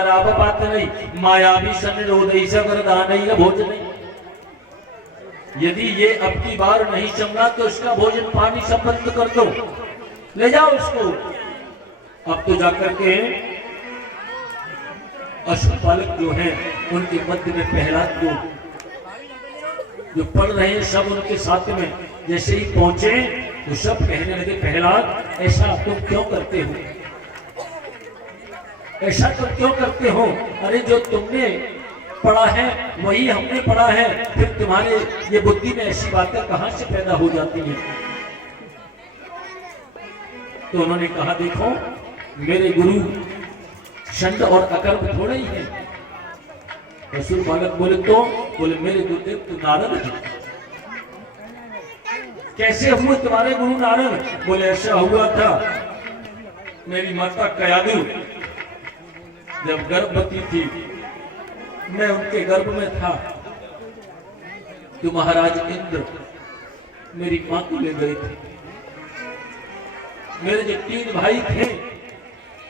पात नहीं मायावी सन्निरोधई सगरदान भोजन। यदि ये अब की बार नहीं चमड़ा तो इसका भोजन पानी सब बंद कर दो, ले जाओ उसको। अब तो जाकर के अश्वपालक जो हैं उनके मध्य में प्रहलाद को जो पढ़ रहे हैं सब उनके साथ में जैसे ही पहुंचे तो सब कहने लगे प्रहलाद ऐसा तुम क्यों करते हो, ऐसा तुम क्यों करते हो? अरे जो तुमने पढ़ा है वही हमने पढ़ा है, फिर तुम्हारे ये बुद्धि में ऐसी बातें कहां से पैदा हो जाती हैं? तो उन्होंने कहा देखो मेरे गुरु षंड और अकर्म थोड़े ही हैं। असुर बालक बोले तो बोले मेरे गुरुदेव तो नारद है। कैसे हुए तुम्हारे गुरु नारद? बोले ऐसा हुआ था मेरी माता कयादु जब गर्भवती थी, मैं उनके गर्भ में था तो महाराज इंद्र मेरी मां को ले गए थे। मेरे जो 3 भाई थे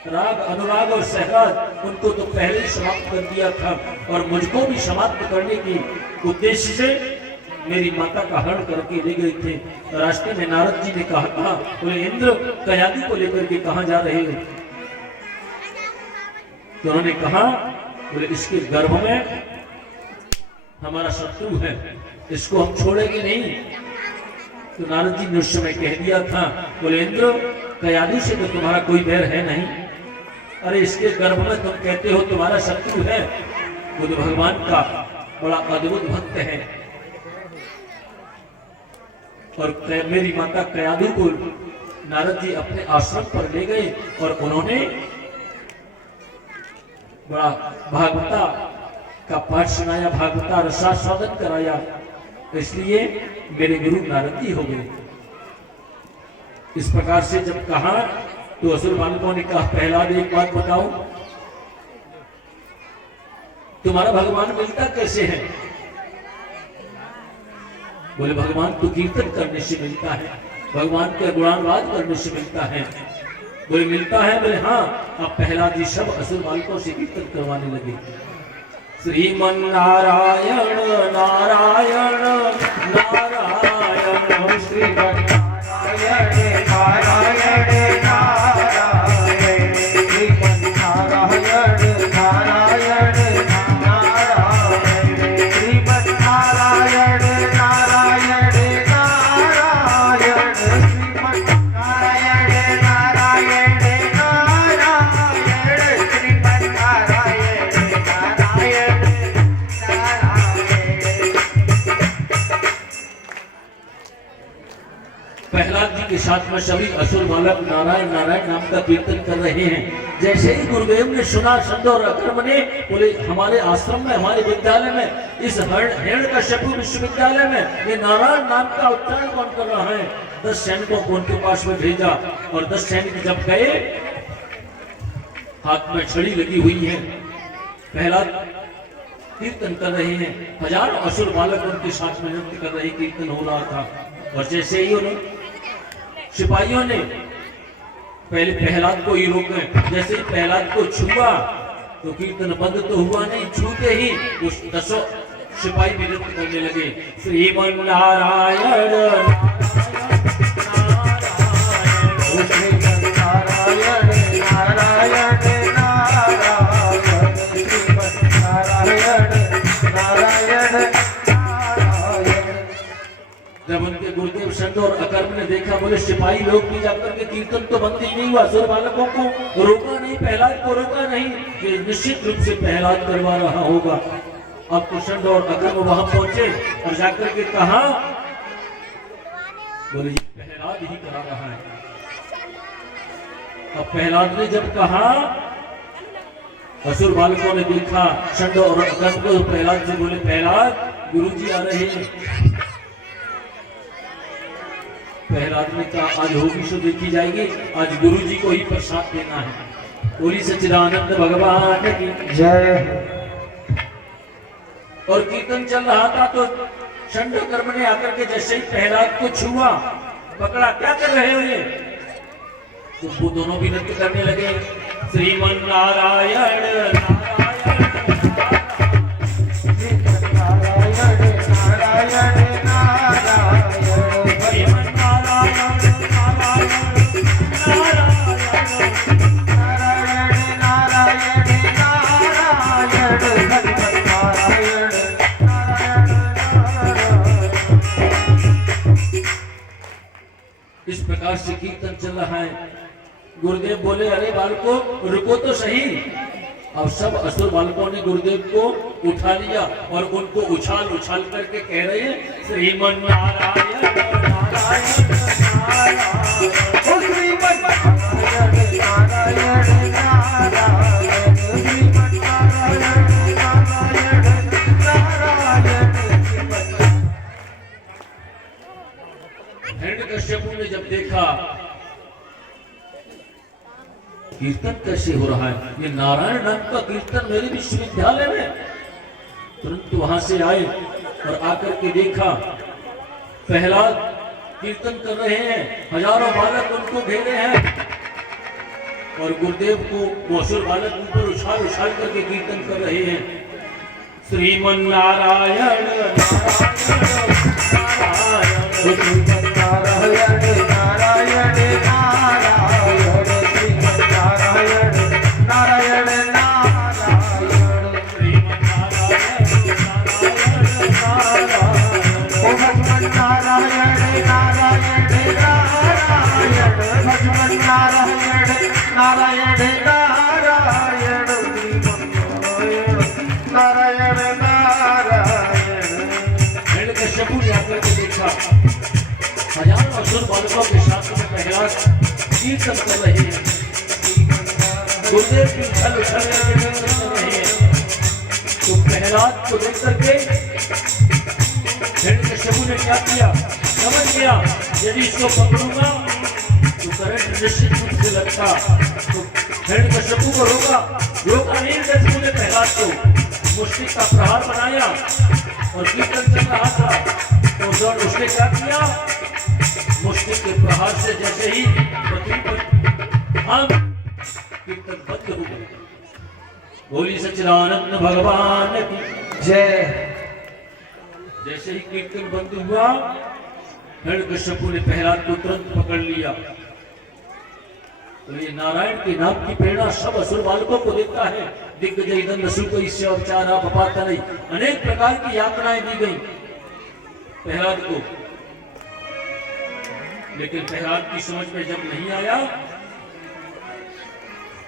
राग अनुराग और सहराज उनको तो पहले ही समाप्त कर दिया था और मुझको भी समाप्त करने की उद्देश्य से मेरी माता का हरण करके ले गए थे। रास्ते में नारद जी ने कहा था बोले इंद्र कयादु को लेकर के कहां जा रहे हो? तो उन्होंने कहा बोले इसके गर्भ में हमारा शत्रु है, इसको हम छोड़ेंगे नहीं। तो नारद जी ने उस समय कह दिया था बोले इंद्र कयादु से तो तुम्हारा कोई बैर है नहीं, अरे इसके गर्भ में तुम कहते हो तुम्हारा शत्रु है। वो तो भगवान का बड़ा अद्भुत भक्त है। और मेरी माता कयादु को नारद जी अपने आश्रम पर ले गए और उन्होंने बड़ा भागवता का पाठ सुनाया, भागवता रसास्वादन कराया, इसलिए मेरे गुरु नारद जी हो गए। इस प्रकार से जब कहा तो असुर बालकों ने कहा प्रहलाद एक बात बताओ तुम्हारा भगवान मिलता कैसे है? बोले भगवान तो कीर्तन करने से मिलता है, भगवान के गुणानुवाद करने से मिलता है। बोले मिलता है? बोले हाँ। अब प्रहलाद जी सब असुर बालकों से कीर्तन करवाने लगे। श्रीमन नारायण नारायण नारायण श्रीमन नारायण नारायण नारायण श्रीमन नारायण नारायण नारायण श्रीमन नारायण नारायण नारायण श्रीमन नारायण नारायण नारायण श्रीमन नारायण नारायण प्रहलाद जी के साथ में सभी असुर बालक नारायण नारायण नाम का कीर्तन कर रहे हैं। जैसे ही गुरुदेव ने सुना षंड और अकर्म ने बोले हमारे आश्रम में हमारे विद्यालय में इस हिरण्यकश्यपु विश्वविद्यालय में ये नारायण नाम का उच्चारण कौन कर रहा है? 10 सैनिकों को उनके पास में भेजा और 10 सैनिक जब गए हाथ में छड़ी लगी हुई है, प्रहलाद कीर्तन कर रहे हैं, हजारों असुर बालक उनके साथ में नृत्य कर रहे, कीर्तन हो रहा था। और जैसे ही उन्होंने सिपाहियों ने पहले प्रहलाद को ही रोके, जैसे ही प्रहलाद को छुआ तो कीर्तन बंद तो हुआ नहीं, छूते ही उस 10 सिपाही भी नृत्य करने लगे। श्रीमन नारायण जब उनके गुरुदेव षंड और अकर्म ने देखा बोले सिपाही लोग भी जाकर के कीर्तन तो बंद ही नहीं हुआ, असुर बालकों को रोका नहीं, प्रहलाद को रोका नहीं, ये निश्चित रूप से प्रहलाद करवा रहा होगा। अब तो षंड और अकर्म वहां पहुंचे और जाकर के कहा बोले ये प्रहलाद ही करा रहा है। अब प्रहलाद ने जब कहा असुर बालकों ने देखा षंड और अकर्म को, प्रहलाद से बोले प्रहलाद गुरुजी आ रहे हैं। प्रहलाद ने कहा आज होगी सो देखी जाएगी, आज गुरुजी को ही प्रसाद देना है। बोली सच्चिदानंद भगवान की जय। और कीर्तन चल रहा था तो षंड कर्म ने आकर के जैसे ही प्रहलाद को छुआ पकड़ा, क्या कर रहे हो ये? तो वो दोनों भी नृत्य करने लगे। श्रीमन नारायण नारायण कहाँ है? गुरुदेव बोले अरे बालको रुको तो सही। अब सब असुर बालकों ने गुरुदेव को उठा लिया और उनको उछाल उछाल करके कह रहे हैं श्रीमन नारायण नारायण हिरण्यकश्यपु ने जब देखा कीर्तन कैसे हो रहा है, ये नारायण नाम का कीर्तन मेरे विश्वविद्यालय में, तुरंत वहां से आए और आकर के देखा प्रहलाद कीर्तन कर रहे हैं, हजारों बालक उनको घेरे हैं और गुरुदेव को मौसुर बालक ऊपर उछाल उछाल करके कीर्तन कर रहे हैं श्रीमन नारायण हजारों असुर बालकों के साथ में प्रहलाद कीर्तन कर रहे हैं, गुरुदेव की उछल उछल करके कीर्तन कर रहे हैं। तो प्रहलाद को देख करके हिरण्यकश्यपु ने क्या किया, समझ गया यदि इसको पकड़ूंगा तो करंट निश्चित रूप से लगता, तो हिरण्यकश्यपु को रोका नहीं। हिरण्यकश्यपु ने प्रहलाद को मुष्टिक का प्रहार बनाया और कीर्तन चल रहा था तो उसने क्या किया, मुष्टिक के प्रहार से जैसे ही पृथ्वी पर कीर्तन बंद हो गया। बोली सच्चिदानंद भगवान की जय। जैसे ही कीर्तन बंद हुआ हिरण्यकश्यपु ने प्रहलाद को तुरंत पकड़ लिया। तो ये नारायण के नाम की प्रेरणा सब असुर बालकों को देता है। दिग्विजय दंडसु को इससे उपचारा पपाता नहीं, अनेक प्रकार की यातनाएं दी गई प्रहलाद को, लेकिन प्रहलाद की समझ में जब नहीं आया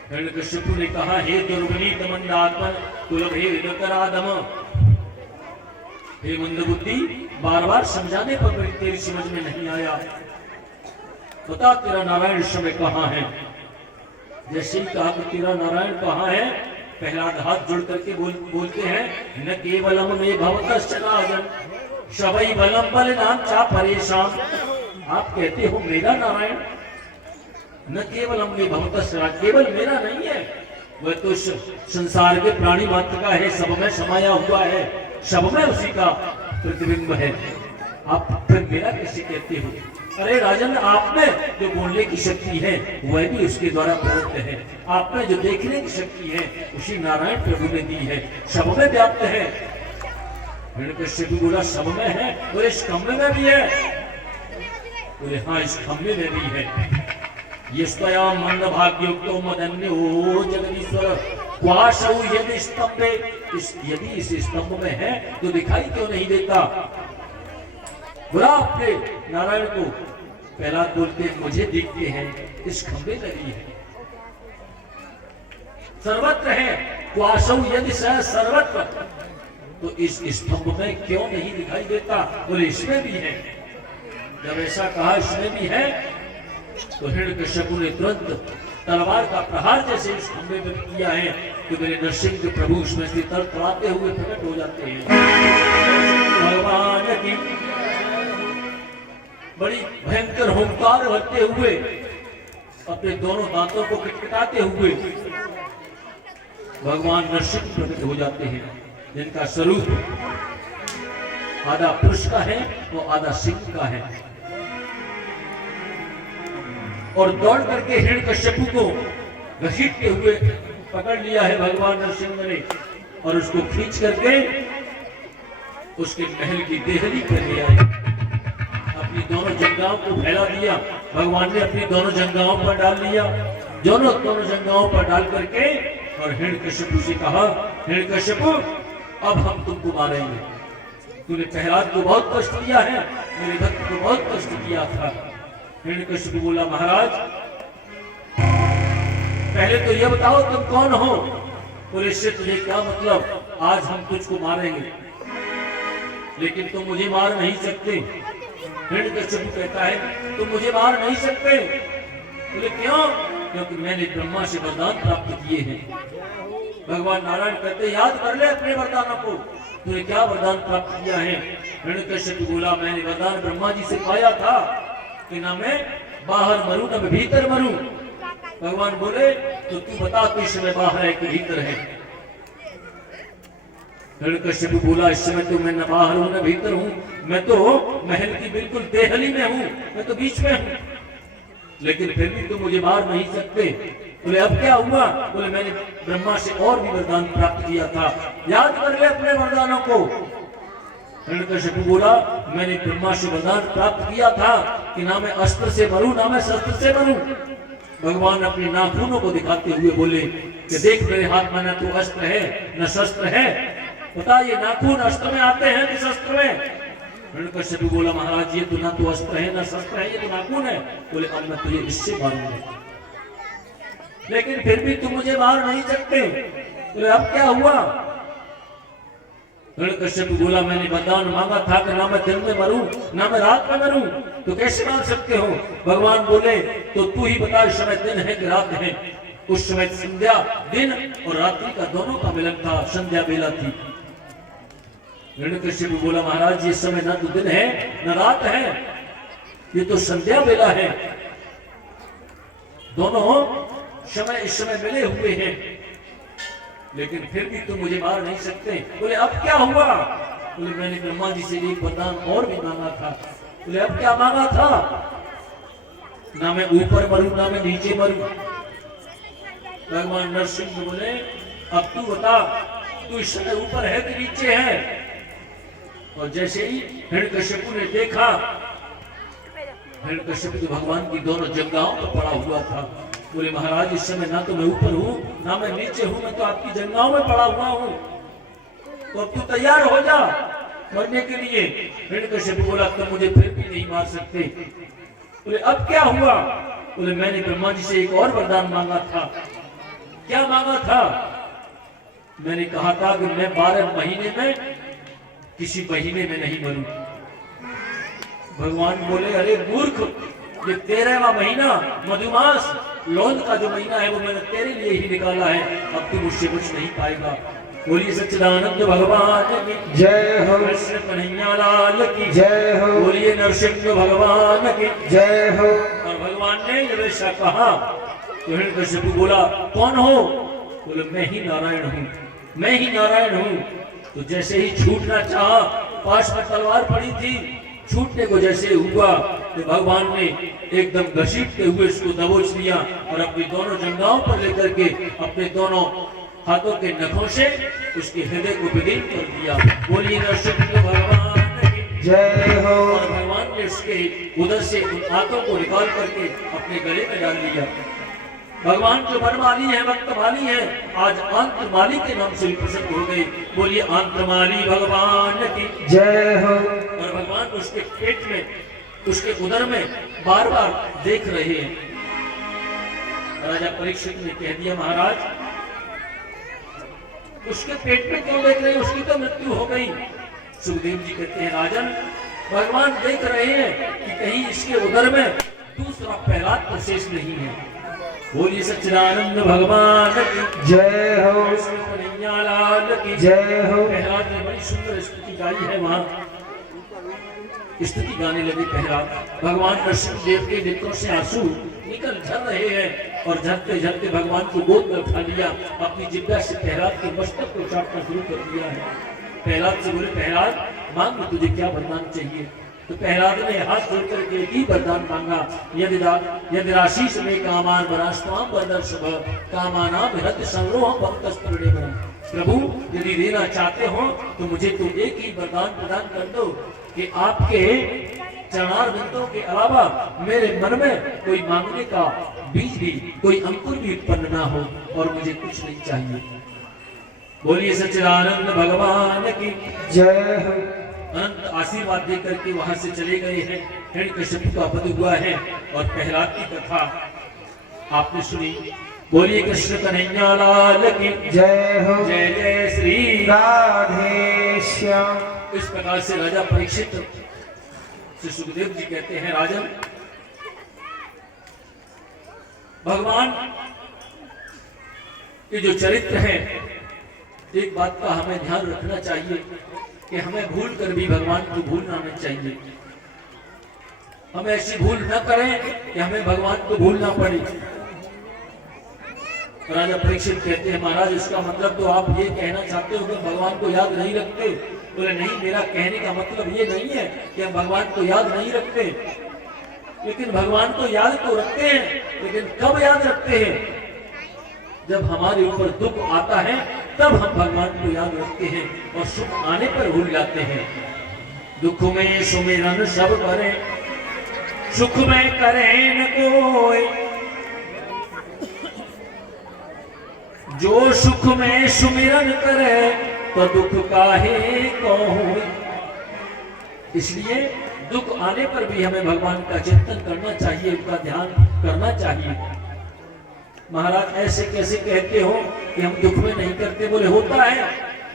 हिरण्यकश्यपु ने कहा हे दुर्विनीत मंदात्मा कुलभेद करादम, हे मंदबुद्धि बार बार समझाने पर भी तेरी समझ में नहीं आया, बता तेरा नारायण इस समय कहाँ है। जैसे ही कहा कि तेरा नारायण कहाँ है, प्रहलाद हाथ जोड़ करके बोलते हैं न केवलम में भवतश्चनादन शवै बलम बलनाम चा परेशान। आप कहते हो मेरा नारायण, न केवलम में भवतश्चना, केवल मेरा नहीं है, वह तो संसार के प्राणी मात्र का है, सब में समाया हुआ है, सब में उसी का प्रतिबिंब है। आप फिर मेरा कैसे कहते हो? अरे राजन, आप में जो बोलने की शक्ति है वह भी उसके द्वारा प्रदत्त है, आप में जो देखने की शक्ति है उसी नारायण प्रभु ने दी है, सब में व्याप्त है। हिरण्यकश्यपु बोला सब में है, और इस खम्भे में भी है। बोले हाँ इस खम्भे में भी है। ये स्वया मंद भाग्योक्तो मदन्यो जगदीश्वर क्वाशौ यदि स्तंभे, यदि इस स्तंभ में है तो दिखाई क्यों नहीं देता? बुरा आपने नारायण को। प्रहलाद बोलते मुझे दिखते हैं, इस खंभे में भी है, सर्वत्र है। क्वाशौ यदि सर्वत्र, तो इस स्तंभ में क्यों नहीं दिखाई देता? बोले इसमें भी है। जब ऐसा कहा इसमें भी है तो हिरण्यकश्यपु ने तुरंत तलवार का प्रहार जैसे इस खंभे में किया है कि मेरे नरसिंह प्रभु उसमें से तड़तड़ाते हुए प्रकट हो जाते हैं। भगवान की बड़ी भयंकर हुंकार भरते हुए अपने दोनों दांतों को खटखटाते हुए भगवान नरसिंह प्रकट हो जाते हैं, जिनका स्वरूप आधा पुरुष का है वो आधा सिंह का है। और दौड़ करके हिरण्यकश्यपु को घसीटते हुए पकड़ लिया है भगवान नरसिंह ने और उसको खींच करके उसके महल की देहली पर ले आए। अपनी दोनों जंघाओं को फैला दिया, भगवान ने अपनी दोनों जंघाओं पर डाल लिया, दोनों जंघाओं पर डाल करके और हिरण्यकश्यपु से कहा हिरण्यकश्यपु अब हम तुमको मारेंगे, तूने प्रहलाद को बहुत कष्ट दिया है, मेरे भक्त को बहुत कष्ट किया था। हिरण्यकश्यपु बोला महाराज पहले तो ये बताओ तुम कौन हो? बोले इससे तुझे क्या मतलब, आज हम तुझको मारेंगे लेकिन तुम मुझे मार नहीं सकते। हिरण्यकश्यप कहता है तुम मुझे मार नहीं सकते। बोले क्यों? क्योंकि मैंने ब्रह्मा से वरदान प्राप्त किए हैं। भगवान नारायण कहते याद कर ले अपने वरदानों को, तूने क्या वरदान प्राप्त किया है? हिरण्यकश्यप बोला मैंने वरदान ब्रह्मा जी से पाया था कि ना मैं बाहर मरूं ना मैं भीतर मरूं। भगवान बोले तो तू बता तू इस समय बाहर है कि भीतर है? हिरण्यकश्यप बोला इस समय तो मैं न बाहर हूं न भीतर हूं, मैं तो महल की बिल्कुल देहली में हूं, मैं तो बीच में हूं, लेकिन फिर भी तुम मुझे मार नहीं सकते। बोले अब क्या हुआ? बोले मैंने ब्रह्मा से और भी वरदान प्राप्त किया था, याद कर ले अपने वरदानों को। हिरण्यकश्यप बोला मैंने ब्रह्मा से वरदान प्राप्त किया था कि ना मैं अस्त्र से मरूं ना मैं शस्त्र से मरूं। भगवान अपने नाखूनों को दिखाते हुए बोले कि देख मेरे हाथ में न तो अस्त्र है न शस्त्र है, बता ये नाखून अस्त्र में आते हैं कि शस्त्र में? हिरण्यकश्यप बोला महाराज ये तो ना तो अस्त्र है ना शस्त्र है, ये तो नाखून है। बोले अब मैं तुझे इससे मारूंगा लेकिन फिर भी तुम मुझे मार नहीं सकते। बोले अब क्या हुआ? हिरण्यकश्यप बोला मैंने वरदान मांगा था कि ना मैं दिन में मरूं ना मैं रात में मरूं, तो कैसे मार सकते हो? भगवान बोले तो तू ही बता इस समय दिन है कि रात है? उस समय संध्या दिन और रात्रि का दोनों का मिलन था, संध्या बेला थी। हिरण्यकश्यप बोला महाराज ये समय न तो दिन है न रात है, ये तो संध्या बेला है, दोनों समय इस समय मिले हुए हैं, लेकिन फिर भी तुम मुझे मार नहीं सकते। बोले अब क्या हुआ? बोले मैंने ब्रह्मा जी से एक वरदान और भी मांगा था। बोले अब क्या मांगा था? ना मैं ऊपर मरूं ना मैं नीचे मरूं। भगवान नरसिंह बोले अब तू बता तू इस समय ऊपर है कि नीचे है? और जैसे ही हिरण्यकश्यप ने देखा, हिरण्यकश्यप तो भगवान की दोनों जंघाओं पर पड़ा हुआ था। बोले महाराज इस समय ना तो मैं ऊपर हूँ ना मैं नीचे हूँ, मैं तो आपकी जंघाओं में पड़ा हुआ हूँ, तो अब तू तैयार हो जा मरने के लिए। हिरण्यकश्यप बोला तुम मुझे फिर भी नहीं मार सकते। बोले अब क्या हुआ? बोले मैंने ब्रह्मा जी से एक और वरदान मांगा था। क्या मांगा था? मैंने कहा था कि मैं 12 महीने में किसी महीने में नहीं मरूं। भगवान बोले अरे मूर्ख, ये 13वां महीना मधुमास लौंद का जो महीना है वो मैंने तेरे लिए ही निकाला है, अब तू मुझसे कुछ नहीं पाएगा। बोलिए सच्चिदानंद भगवान की जय हो, कृष्ण कन्हैया लाल की जय हो, बोलिए नरसिंह भगवान की जय हो। और भगवान ने जब ऐसा कहा तो हिरण्यकश्यप बोला कौन हो? बोले मैं ही नारायण हूँ, मैं ही नारायण हूँ। तो जैसे ही छूटना चाहा, पास में तलवार पड़ी थी, छूटने को जैसे हुआ तो भगवान ने एकदम घसीटते हुए उसको दबोच लिया और अपनी दोनों जंघाओं पर लेकर के अपने दोनों हाथों के नखों से उसके हृदय को विलीन कर दिया। बोलिए नरसिंह भगवान की जय हो। और भगवान ने उसके उधर से उन हाथों को निकाल करके अपने गले में डाल दिया। भगवान जो वनमाली है वक्तमाली है, आज आंत्रमाली के नाम से प्रसिद्ध हो गई। बोलिए आंत्रमाली भगवान की जय हो। और भगवान उसके पेट में उसके उदर में बार बार देख रहे हैं। राजा परीक्षित ने कह दिया महाराज उसके पेट में क्यों देख रहे हैं, उसकी तो मृत्यु हो गई। सुखदेव जी कहते हैं राजन भगवान देख रहे हैं कि कहीं इसके उदर में दूसरा प्रहलाद तो शेष नहीं है। बोलिए सच्चिदानंद भगवान की जय हो, कन्हैया लाल की जय हो। प्रहलाद ने बड़ी सुंदर स्तुति गाई है, वहां स्तुति गाने लगे प्रहलाद। भगवान नरसिंह देव के नेत्रों से आंसू निकल झर रहे हैं और झरते झरते भगवान को गोद में उठा लिया, अपनी जिब्बा से प्रहलाद के मस्तक को चाटना शुरू कर दिया है। प्रहलाद से बोले प्रहलाद मांग तुझे क्या वरदान चाहिए? तो प्रहलाद ने हाथ जोड़ करके एक ही वरदान मांगा, यदि राशि में कामान वरास्ताम वरदर्शभ कामानाम हृदय संग्रह भक्तस्पृणे बना। प्रभु यदि देना चाहते हो तो मुझे तो एक ही वरदान प्रदान कर दो कि आपके चरणारविंदों के अलावा मेरे मन में कोई मांगने का बीज भी, कोई अंकुर भी उत्पन्न ना हो और मुझे कुछ नहीं चाहिए। बोलिए सच्चिदानंद भगवान की जय हो। अनंत आशीर्वाद देकर के वहां से चले गए हैं। हिरण्यकश्यप का वध हुआ है और प्रहलाद की कथा आपने सुनी। बोलिए कृष्ण कन्हैया लाल की जय हो जय जय श्री राधे श्याम। इस प्रकार से राजा परीक्षित श्री सुखदेव जी कहते हैं, राजन भगवान के जो चरित्र है, एक बात का हमें ध्यान रखना चाहिए कि हमें भूल कर भी भगवान को भूलना नहीं चाहिए। हम ऐसी भूल न करें कि हमें भगवान को भूलना पड़े। राजा परीक्षित कहते हैं, महाराज इसका मतलब तो आप ये कहना चाहते हो कि भगवान को याद नहीं रखते? बोले नहीं, मेरा कहने का मतलब ये नहीं है कि हम भगवान को याद नहीं रखते, लेकिन भगवान को याद तो रखते हैं, लेकिन कब याद रखते हैं? जब हमारे ऊपर दुख आता है तब हम भगवान को याद रखते हैं, और सुख आने पर भूल जाते हैं। दुख में सुमिरन सब करें, सुख में करें न कोई, जो सुख में सुमिरन करे तो दुख काहे को होई। इसलिए दुख आने पर भी हमें भगवान का चिंतन करना चाहिए, उनका ध्यान करना चाहिए। महाराज ऐसे कैसे कहते हो कि हम दुख में नहीं करते? बोले होता है।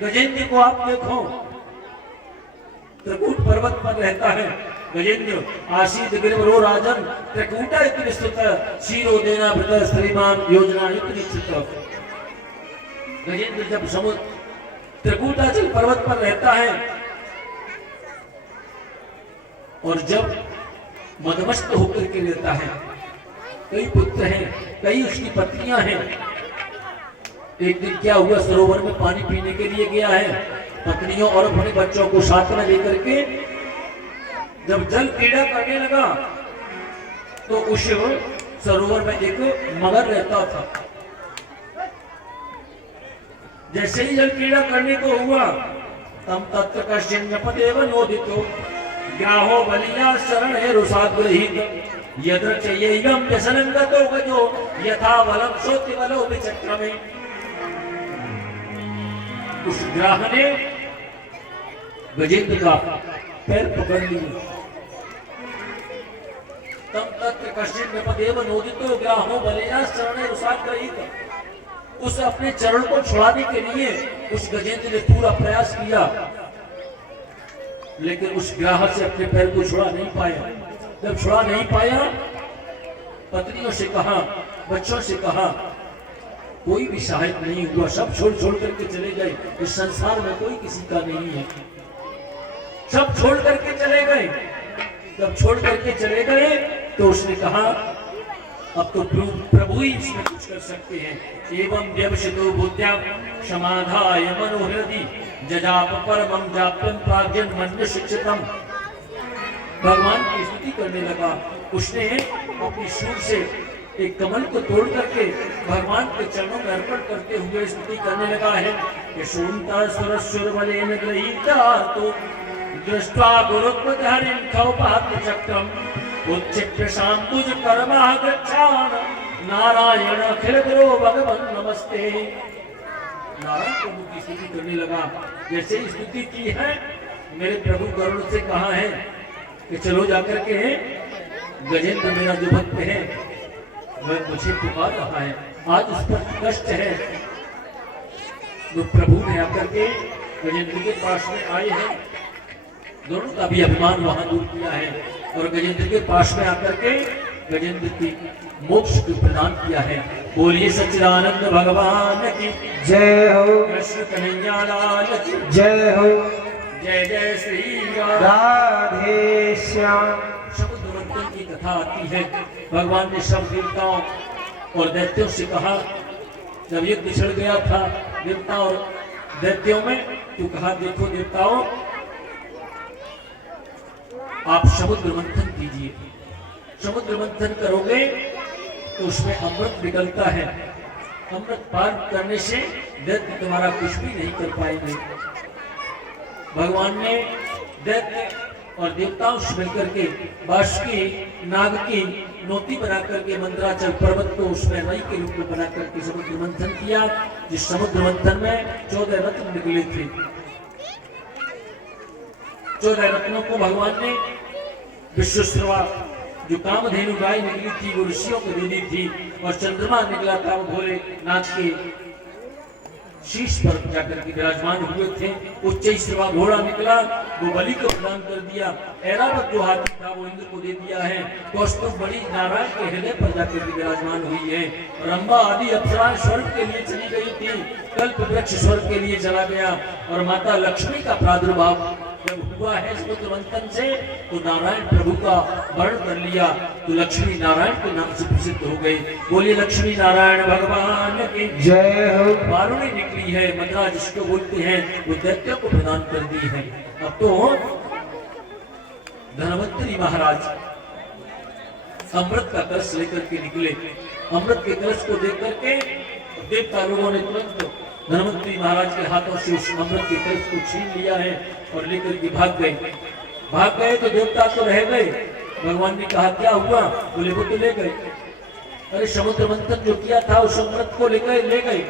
गजेंद्र को आप देखो, त्रिकूट पर्वत पर रहता है गजेंद्र, आशीत गिरिवरो राजन त्रिकूटा इति स्तुत शीरो देना भृत श्रीमान योजना इति स्तुत। गजेंद्र जब समुद्र त्रिकूटाचल पर्वत पर रहता है और जब मदमस्त होकर के रहता है, कई पुत्र हैं, कई उसकी पत्नियां हैं। एक दिन क्या हुआ, सरोवर में पानी पीने के लिए गया है, पत्नियों और अपने बच्चों को साथ में लेकर के जब जल क्रीड़ा करने लगा तो उस सरोवर में एक मगर रहता था। जैसे ही जल क्रीड़ा करने को हुआ, तम तत्र कश्चिन्नपदेव नोदितो ग्राहो बलिया शरण है रुसाग्रहित यदृचय्यम व्यसनंगतो गजो यथा बलम सोति बलो विचक्रमे। उस ग्राह ने गजेंद्र का पैर पकड़ लिया। तम तत्र कश्चिन्नपदेव नोदितो ग्राहो बलिया शरण है रुसाग्रहित। उस अपने चरण को छुड़ाने के लिए उस गजेंद्र ने पूरा प्रयास किया, लेकिन उस ग्राह से अपने पैर को छुड़ा नहीं पाया। जब छुड़ा नहीं पाया, पत्नियों से कहा, बच्चों से कहा, कोई भी सहायक नहीं हुआ, सब छोड़ छोड़ करके चले गए। इस संसार में कोई किसी का नहीं है, सब छोड़ करके चले गए। जब छोड़ करके चले गए तो उसने कहा, अब तो प्रभु ही इसमें कुछ कर सकते हैं। एवं व्यवसितो बुद्ध्या समाधाय मनोहृदि जजाप परमं जाप्यं प्राज्ञं मन्य शिक्षितम्। भगवान की स्तुति करने लगा। उसने अपनी सूंड से एक कमल को तोड़ करके भगवान के चरणों में अर्पण करते हुए स्तुति करने लगा है कि शून्ता सुरस्वर बलेन गृहीता तो दृष्ट्वा गुरुत्वधारिं खौपात चक्रम उच्चिप्य शांतुज कर्मा गच्छान नारायण अखिल गुरो भगवन नमस्ते। नारायण प्रभु की स्तुति करने लगा। जैसे ही स्तुति की है, मेरे प्रभु गरुड़ से कहा है कि चलो जाकर के गजेंद्र मेरा जो भक्त है वह मुझे पुकार रहा है, आज उस पर कष्ट है। तो प्रभु ने आकर के गजेंद्र के पास में आए हैं, दोनों का भी अभिमान वहां दूर किया है और गजेंद्र के पास में आकर के गजेंद्र की मोक्ष को प्रदान किया है। बोलिए सच्चिदानंद भगवान की जय हो, कृष्ण कन्हैया लाल की जय हो, जय जय श्री राधे श्याम। समुद्र मंथन की कथा आती है। भगवान ने सब देवताओं और दैत्यों से कहा, जब युद्ध छिड़ गया था देवता और दैत्यों में, तो कहा देखो देवताओं, आप समुद्र मंथन कीजिए। समुद्र मंथन करोगे तो उसमें अमृत निकलता है। अमृत पान करने से दैत्य तुम्हारा कुछ भी नहीं कर पाएंगे। भगवान ने दैत्य और देवताओं से मिलकर के बांसुरी नाग की नोती बना करके मंदराचल पर्वत को उसमें नई के रूप में बना करके समुद्र मंथन किया। जिस समुद्र मंथन में 14 रत्न निकले थे। 14 रत्नों को भगवान ने विश्वश्रवा जो कामधेनु गाय निकली थी वो ऋषियों को दे दी थी। और चंद्रमा निकला था वो भोलेनाथ के शीश पर जाकर के विराजमान हुए थे। उच्च श्रवा घोड़ा निकला, वो बलि को प्रदान कर दिया। ऐरावत जो हाथी था वो इंद्र को दे दिया है। कौस्तुभ बड़ी नारायण के हृदय पर जाकर के विराजमान हुई है। रंभा आदि अप्सराएं स्वर्ग के लिए चली गई थी, कल्प वृक्ष स्वर्ग के लिए चला गया। और माता लक्ष्मी का प्रादुर्भाव जब हुआ है समुद्र मंथन से, तो नारायण प्रभु का वर्ण कर लिया, तो लक्ष्मी नारायण के नाम से प्रसिद्ध हो गई। बोलिए लक्ष्मी नारायण भगवान की जय हो। वारुणी निकली है, मंदरा जिसको बोलते हैं, वो दैत्य को प्रदान कर दी है। अब तो धनवंतरी महाराज अमृत का कलश लेकर के निकले। अमृत के कलश को देख करके देवता लोगों ने तुरंत धनवंतरी महाराज के हाथों से उस अमृत के कलश को छीन लिया है और लेकर के भाग गए। तो देवता तो रह गए। भगवान ने कहा क्या हुआ? बोले वो तो ले गए। अरे समुद्र मंथन जो किया था उस अमृत को ले गए।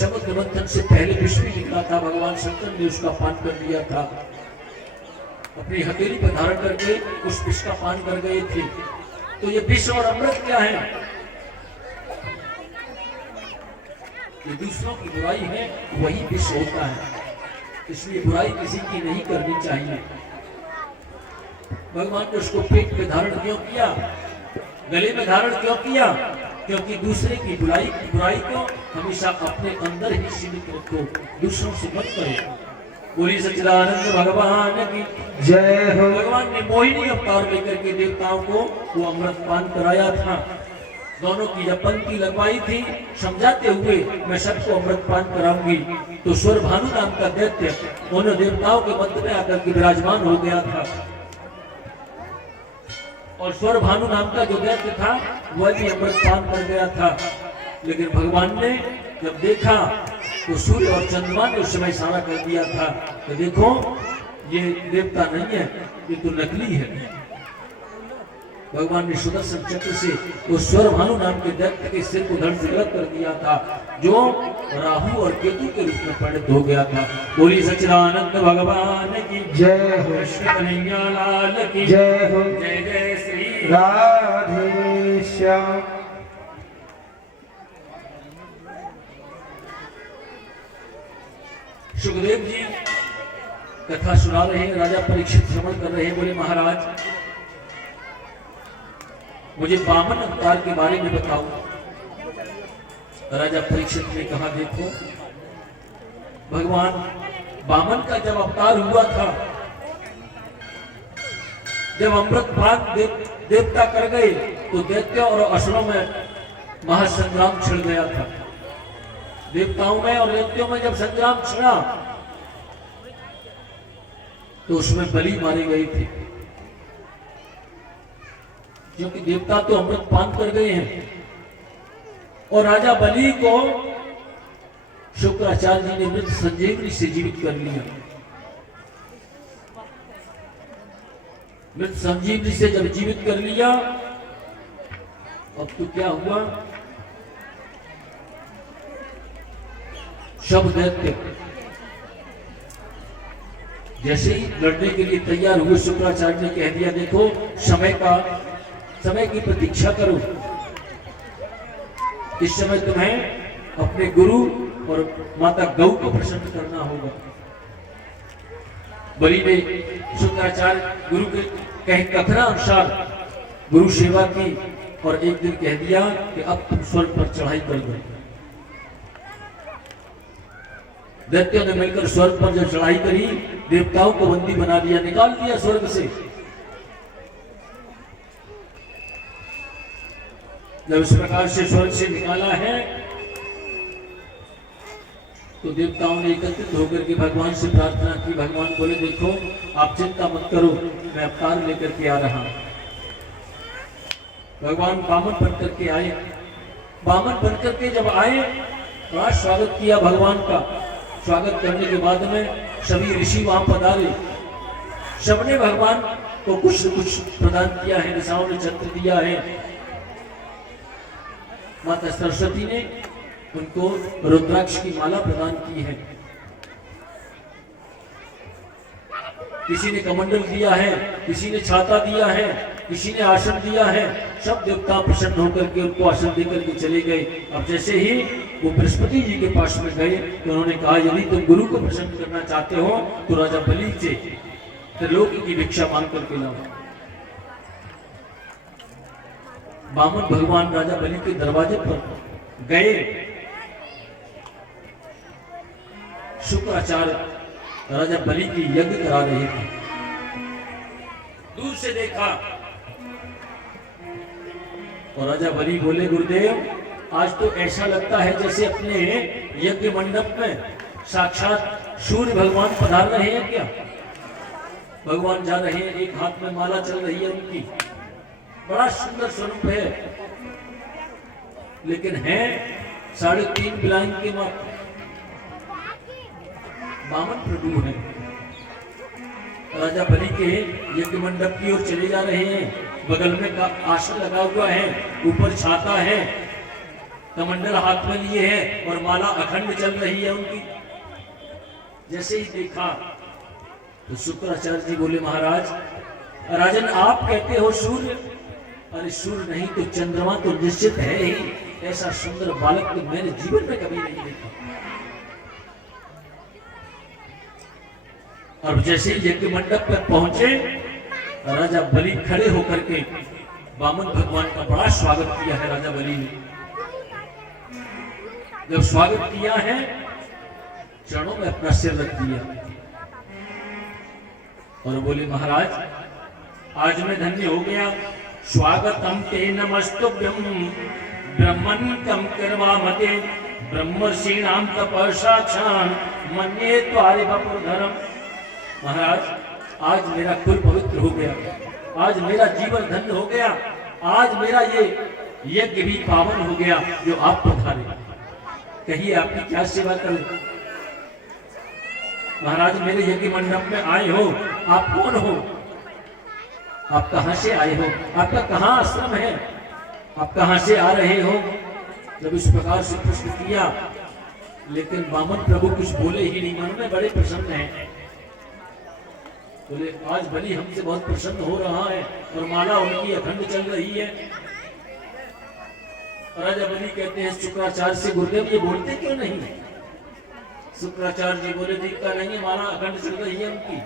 समुद्र मंथन से पहले विष भी निकला था, भगवान शंकर ने उसका पान कर दिया था। अपनी हथेली पर धारण करके उस विष का पान कर गए थे। तो ये विष और अमृत क्या है? ये दूसरों की बुराई है, वही विष होता है। इसलिए बुराई किसी की नहीं करनी चाहिए। भगवान ने उसको पेट पे धारण क्यों किया, गले में धारण क्यों किया? क्योंकि दूसरे की बुराई को हमेशा अपने अंदर ही सीमित रखो, दूसरों से मत करो। बोली सच्चिदानंद भगवान की जय हो। भगवान ने मोहिनी अवतार लेकर के देवताओं को वो अमृत पान कराया था। दोनों की जब पंक्ति लगवाई थी, समझाते हुए मैं सबको अमृत पान कराऊंगी, तो स्वर भानु नाम का दैत्य उन देवताओं के मध्य में आकर के विराजमान हो गया था। और स्वर भानु नाम का जो दैत्य था वह भी अमृत पान कर गया था। लेकिन भगवान ने जब देखा तो सूर्य और चंद्रमा ने उस समय इशारा कर दिया था कि देखो ये देवता नहीं है, ये तो नकली है। भगवान ने सुदर्शन चक्र से उस स्वर भानु नाम के दैत्य के सिर को धड़ से अलग कर दिया था, जो राहु और केतु के रूप में परिणत हो गया था। बोली सच्चिदानंद भगवान की जय हो। कृष्ण कन्हैया लाल की जय हो। जय जय श्री राधे श्याम। सुखदेव जी कथा सुना रहे हैं, राजा परीक्षित श्रवण कर रहे हैं। बोले महाराज मुझे वामन अवतार के बारे में बताओ। राजा परीक्षित ने कहा देखो भगवान वामन का जब अवतार हुआ था, जब अमृत पान देवता कर गए, तो दैत्य और असुरों में महासंग्राम छिड़ गया था। देवताओं में और दैत्यों में जब संग्राम छिड़ा तो उसमें बलि मारे गए थे, क्योंकि देवता तो अमृत पान कर गए हैं। और राजा बलि को शुक्राचार्य जी ने मृत संजीवनी से जीवित कर लिया। मृत संजीवनी से जब जीवित कर लिया, अब तो क्या हुआ? सब दैत्य जैसे ही लड़ने के लिए तैयार हुए, शुक्राचार्य ने कह दिया देखो समय की प्रतीक्षा करो। इस समय तुम्हें अपने गुरु और माता गौ को प्रसन्न करना होगा। बलि ने शुक्राचार्य गुरु के कहे कथना अनुसार गुरु सेवा की और एक दिन कह दिया कि अब तुम स्वर्ग पर चढ़ाई कर दो। दैत्यों ने मिलकर स्वर्ग पर जब चढ़ाई करी, देवताओं को बंदी बना दिया, निकाल दिया स्वर्ग से। जब इस प्रकार से स्वर्ग से निकाला है, तो देवताओं ने एकत्रित होकर के भगवान से प्रार्थना की। भगवान बोले देखो आप चिंता मत करो, मैं अवतार लेकर के आ रहा हूं। भगवान वामन बनकर के आए। वामन बनकर के जब आए, बड़ा स्वागत किया भगवान का। स्वागत करने के बाद में सभी ऋषि वहां पधारे। सबने भगवान को कुछ न कुछ प्रदान किया है। ऋषियों ने छत्र दिया है। माता सरस्वती ने उनको रुद्राक्ष की माला प्रदान की है। किसी ने कमंडल दिया है, किसी ने छाता दिया है, किसी ने आसन दिया है, सब देवता प्रसन्न होकर के उनको आसन देकर के चले गए। अब जैसे ही वो बृहस्पति जी के पास में गए तो उन्होंने कहा यदि तुम गुरु को प्रसन्न करना चाहते हो तो राजा बलि से त्रिलोकी की भिक्षा मांग करके लाओ। वामन भगवान राजा बलि के दरवाजे पर गए। शुक्राचार्य राजा बलि की यज्ञ करा रहे थे। दूर से देखा और राजा बलि बोले गुरुदेव आज तो ऐसा लगता है जैसे अपने यज्ञ मंडप में साक्षात सूर्य भगवान पधार रहे हैं क्या। भगवान जा रहे हैं, एक हाथ में माला चल रही है उनकी, बड़ा सुंदर स्वरूप है, लेकिन है 3.5 बिलाइन के मात्र वामन प्रभु है। राजा बलि के यज्ञ मंडप की ओर चले जा रहे हैं। बगल में का आसन लगा हुआ है, ऊपर छाता है, कमंडल हाथ में लिए है और माला अखंड चल रही है उनकी। जैसे ही देखा तो शुक्राचार्य जी बोले महाराज राजन आप कहते हो सूर्य, अरे सूर्य नहीं तो चंद्रमा तो निश्चित है ही। ऐसा सुंदर बालक तो मैंने जीवन में कभी नहीं देखा। और जैसे ही यज्ञ मंडप पर पहुंचे राजा बलि खड़े होकर के वामन भगवान का बड़ा स्वागत किया है। राजा बलि ने जब स्वागत किया है चरणों में अपना सिर रख दिया और बोले महाराज आज मैं धन्य हो गया। स्वागतम ते नमस्तुभ्यम ब्रह्मण्यम कर्मामते ब्रह्मर्षीणाम तपसाक्षान मन्ये त्वारि वपुर्धरम। महाराज आज मेरा कुल पवित्र हो गया, आज मेरा जीवन धन्य हो गया, आज मेरा ये यज्ञ भी पावन हो गया जो आप पधारे। कहिए आपकी क्या सेवा करूं। महाराज मेरे यज्ञ मंडप में आए हो, आप कौन हो, आप कहां से आए हो, आपका कहां आश्रम है, आप कहां से आ रहे हो। जब इस प्रकार से प्रश्न किया लेकिन वामन प्रभु कुछ बोले ही नहीं, मन में बड़े प्रसन्न हैं। बोले आज बलि हमसे बहुत प्रसन्न हो रहा है और माला उनकी अखंड चल रही है। राजा बलि कहते हैं शुक्राचार्य से गुरुदेव ये बोलते क्यों नहीं। शुक्राचार्य जी बोले दिखता नहीं है, माला अखंड चल रही है उनकी।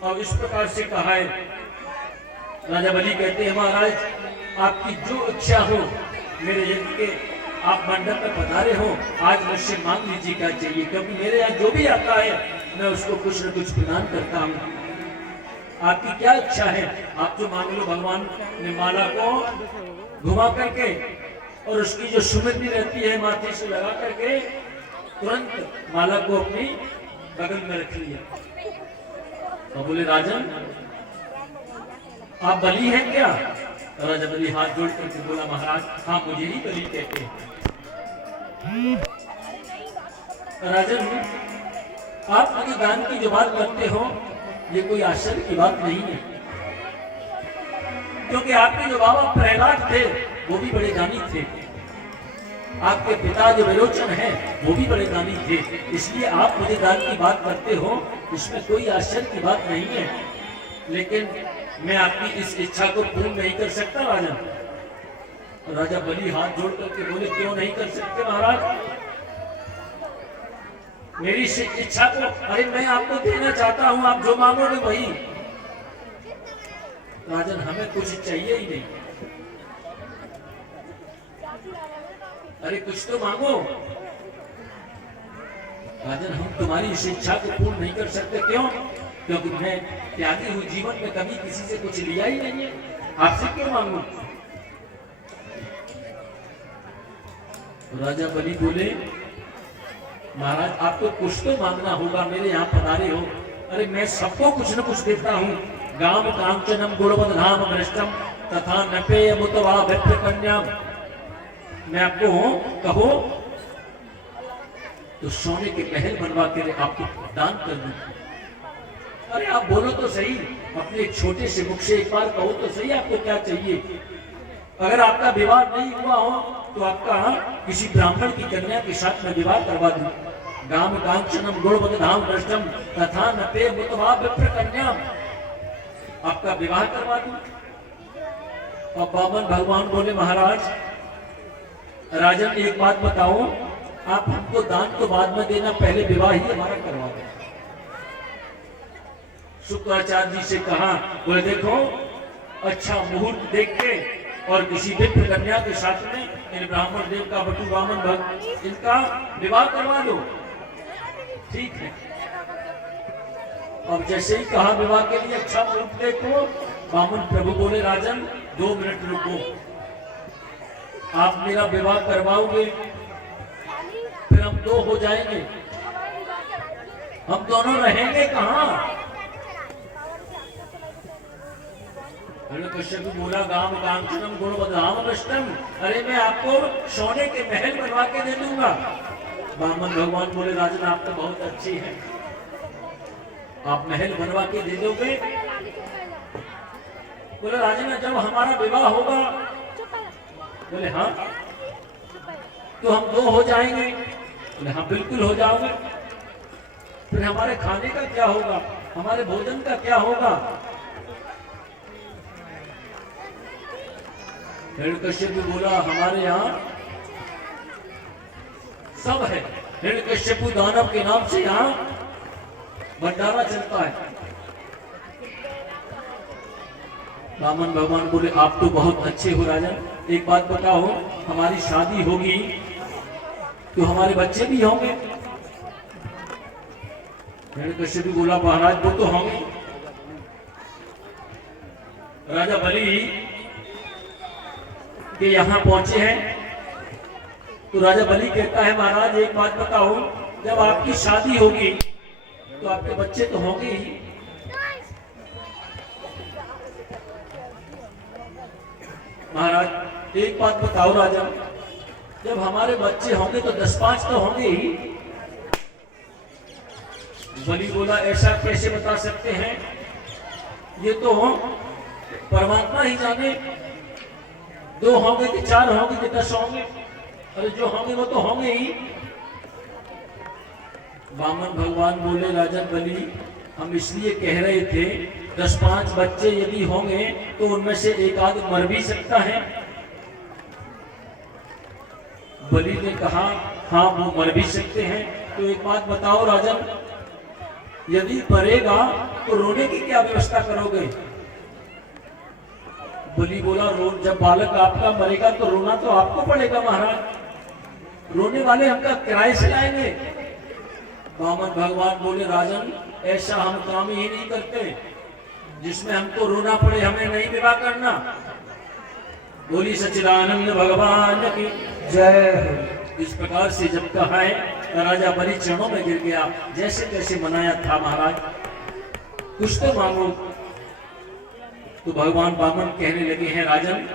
और इस प्रकार से कहा है। राजा बलि कहते हैं महाराज आपकी जो इच्छा हो मेरे यज्ञ के आप मंडप में पधारे हो, आज मुझसे मांग लीजिए क्या चाहिए, क्योंकि मेरे यहाँ जो भी आता है मैं उसको कुछ न कुछ प्रदान करता हूँ। आपकी क्या इच्छा है आप जो मांग लो। भगवान ने माला को घुमा करके और उसकी जो सुगंधी रहती है माथे से लगा करके तुरंत माला को अपनी बगल में रख लिया। तो बोले राजन आप बलि हैं क्या। राजा बलि हाथ जोड़ करके बोला महाराज हाँ मुझे ही बलि कहते हैं। राजन आप मुझे दान की जो बात करते हो ये कोई आश्चर्य की बात नहीं है, क्योंकि आपके जो बाबा प्रहलाद थे वो भी बड़े दानी थे, आपके पिता जो विरोचन है वो भी बड़े दानी थे, इसलिए आप मुझे दान की बात करते हो इसमें कोई आश्चर्य की बात नहीं है। लेकिन मैं आपकी इस इच्छा को पूर्ण नहीं कर सकता राजन। राजा बलि हाथ जोड़ करके बोले क्यों नहीं कर सकते महाराज, मेरी इच्छा को अरे मैं आपको देना चाहता हूं, आप जो मांगोगे वही। राजन हमें कुछ चाहिए ही नहीं, अरे कुछ तो मांगो। राजन हम तुम्हारी इस इच्छा को पूर्ण नहीं कर सकते, क्यों, क्योंकि मैं त्यागी हूं, जीवन में कभी किसी से कुछ लिया ही नहीं है, आपसे क्यों मांगू। राजा बलि बोले महाराज आपको कुछ तो मांगना होगा, मेरे यहाँ पधारे हो। अरे मैं सबको कुछ न कुछ देता हूँ। गाम कांचनम गुणवदधाम भ्रष्टम तथा नपेय मुतवा व्यक्त कन्या। मैं आपको कहो तो सोने के महल बनवा के आपको दान कर दूं। अरे आप बोलो तो सही, अपने एक छोटे से मुख से एक बार कहो तो सही आपको क्या चाहिए। अगर आपका विवाह नहीं हुआ हो तो आपका किसी ब्राह्मण की कन्या के साथ में विवाह करवा दूं। गाम कांचनम गुणवदधाम भ्रष्टम तथा नपे मुतवा विप्र कन्या। आपका विवाह करवा दूं। और बामन भगवान बोले महाराज राजन एक बात बताओ, आप हमको दान तो बाद में देना, पहले विवाह ही हमारा करवा दो। शुक्राचार्य जी से कहा, बोले देखो अच्छा मुहूर्त देख के और किसी दिव्य कन्या के साथ में इन ब्राह्मण देव का बटू बामन भक्त इनका विवाह करवा दो। ठीक है। अब जैसे ही कहा विवाह के लिए अच्छा मुहूर्त देखो, बामन प्रभु बोले राजन 2 मिनट रुको, आप मेरा विवाह करवाओगे फिर हम 2 हो जाएंगे, हम दोनों रहेंगे कहाँ। कश्यप बोला गाम कांचनम गुणवधाम नष्टम, अरे मैं आपको सोने के महल बनवा के दे दूंगा। बामन भगवान बोले राजन आप तो बहुत अच्छी हैं, आप महल बनवा के दे दोगे। बोले राजन जब हमारा विवाह होगा, बोले हाँ तो हम 2 हो जाएंगे। बोले हाँ बिल्कुल हो जाओगे। फिर हमारे खाने का क्या होगा, हमारे भोजन का क्या होगा। हिरण्यकश्यप भी बोला हमारे यहाँ सब है, हिरण्यकश्यप दानव के नाम से यहाँ भंडारा चलता है। बामन भगवान बोले आप तो बहुत अच्छे हो राजन, एक बात बताओ हमारी शादी होगी तो हमारे बच्चे भी होंगे। हिरण्यकश्यप भी बोला महाराज वो तो होंगे। राजा बलि के यहाँ पहुंचे हैं तो राजा बलि कहता है महाराज एक बात बताओ, जब आपकी शादी होगी तो आपके बच्चे तो होंगे ही। महाराज एक बात बताओ राजा, जब हमारे बच्चे होंगे तो 10-5 तो होंगे ही। बलि बोला ऐसा कैसे बता सकते हैं, ये तो परमात्मा ही जाने, 2 होंगे कि 4 होंगे कि 10 होंगे, अरे जो होंगे वो तो होंगे ही। बामन भगवान बोले राजन बलि हम इसलिए कह रहे थे 10-5 बच्चे यदि होंगे तो उनमें से एक आध मर भी सकता है। बलि ने कहा हाँ वो मर भी सकते हैं। तो एक बात बताओ राजन, यदि मरेगा तो रोने की क्या व्यवस्था करोगे। बलि बोला जब बालक आपका मरेगा तो रोना तो आपको पड़ेगा महाराज, रोने वाले हमका किराए से लाएंगे। बामन भगवान बोले राजन ऐसा हम काम ही नहीं करते जिसमें हमको रोना पड़े, हमें नहीं विवाह करना। बोली सच्चिदानंद भगवान की जय। इस प्रकार से जब कहा है राजा बलि चरणों में गिर गया, जैसे जैसे मनाया था महाराज कुछ तो मांगो। तो भगवान बामन कहने लगे हैं राजन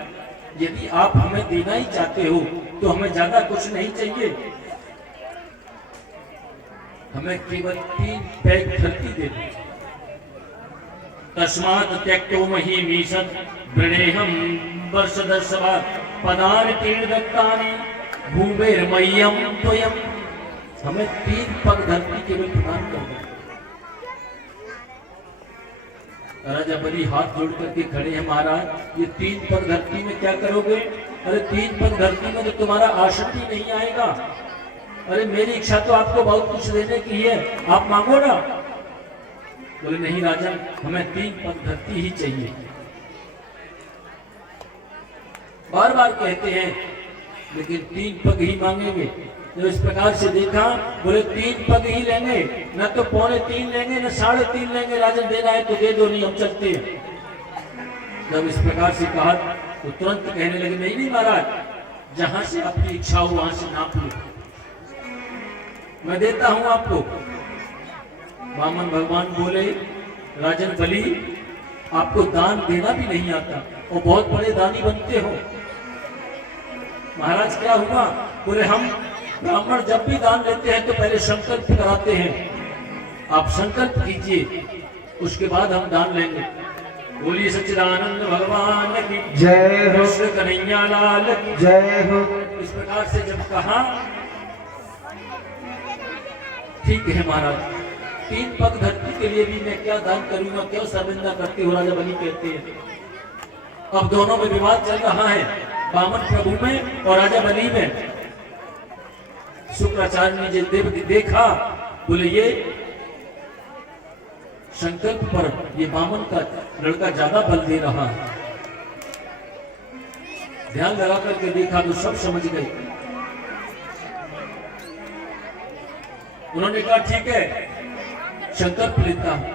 यदि आप हमें देना ही चाहते हो तो हमें ज्यादा कुछ नहीं चाहिए, हमें केवल 3 पैग धरती दे दो। तस्मात् त्यक्तो महीमीषत् वृणेहं वर्षदर्शवा पदानि तीर्थदत्तानि भूमेर्मह्यं त्वयं। हमें 3 पग धरती केवल प्रदान कर दो। राजा बलि हाथ जोड़ करके खड़े हैं महाराज ये 3 पग धरती में क्या करोगे। अरे 3 पग धरती में तो तुम्हारा आसन भी नहीं आएगा। अरे मेरी इच्छा तो आपको बहुत कुछ देने की है, आप मांगो ना। बोले नहीं राजन हमें 3 पग धरती ही चाहिए। बार बार कहते हैं लेकिन 3 पग ही मांगेंगे। जब इस प्रकार से देखा बोले 3 पग ही लेंगे, न तो 3.25 लेंगे न 3.5 लेंगे। राजन देना है तो दे दो, नहीं हम चलते हैं। जब इस प्रकार से कहा तो तुरंत कहने लगे नहीं नहीं महाराज जहां से आपकी इच्छा हो वहां से नाप लो, मैं देता हूं आपको। बामन भगवान बोले राजन बलि आपको दान देना भी नहीं आता और बहुत बड़े दानी बनते हो। महाराज क्या हुआ। बोले हम ब्राह्मण जब भी दान लेते हैं तो पहले संकल्प कराते हैं, आप संकल्प कीजिए उसके बाद हम दान लेंगे। बोलिए सच्चिदानंद भगवान की जय हो। कृष्ण कन्हैया लाल की जय हो। इस प्रकार से जब कहा ठीक है महाराज तीन पग धरती के लिए भी मैं क्या दान करूंगा, क्यों शर्मिंदा करते हो, राजा बलि कहते हैं। अब दोनों में विवाद चल रहा है, वामन प्रभु में और राजा बलि में। शुक्राचार्य ने जो देव देखा, बोले ये संकल्प पर ये वामन का लड़का ज्यादा बल दे रहा है। ध्यान लगा करके देखा तो सब समझ गए। उन्होंने कहा ठीक है, संकल्प लेता हूं।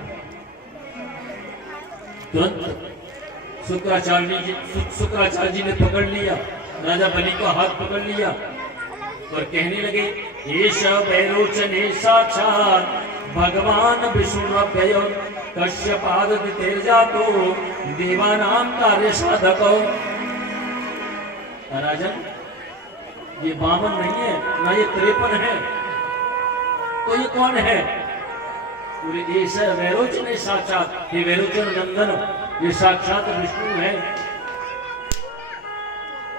तुरंत शुक्राचार्य जी ने पकड़ लिया, राजा बलि का हाथ पकड़ लिया और कहने लगे, एष वैरोचने साक्षात् भगवान विष्णुरव्ययो कश्यपाद तेजातो देवानां कार्य साधको। राजन, ये वामन नहीं है, ना ये 53 है, तो ये कौन है? बोले एष वैरोचने साक्षात्, ये वैरोचन नंदन, ये साक्षात विष्णु है।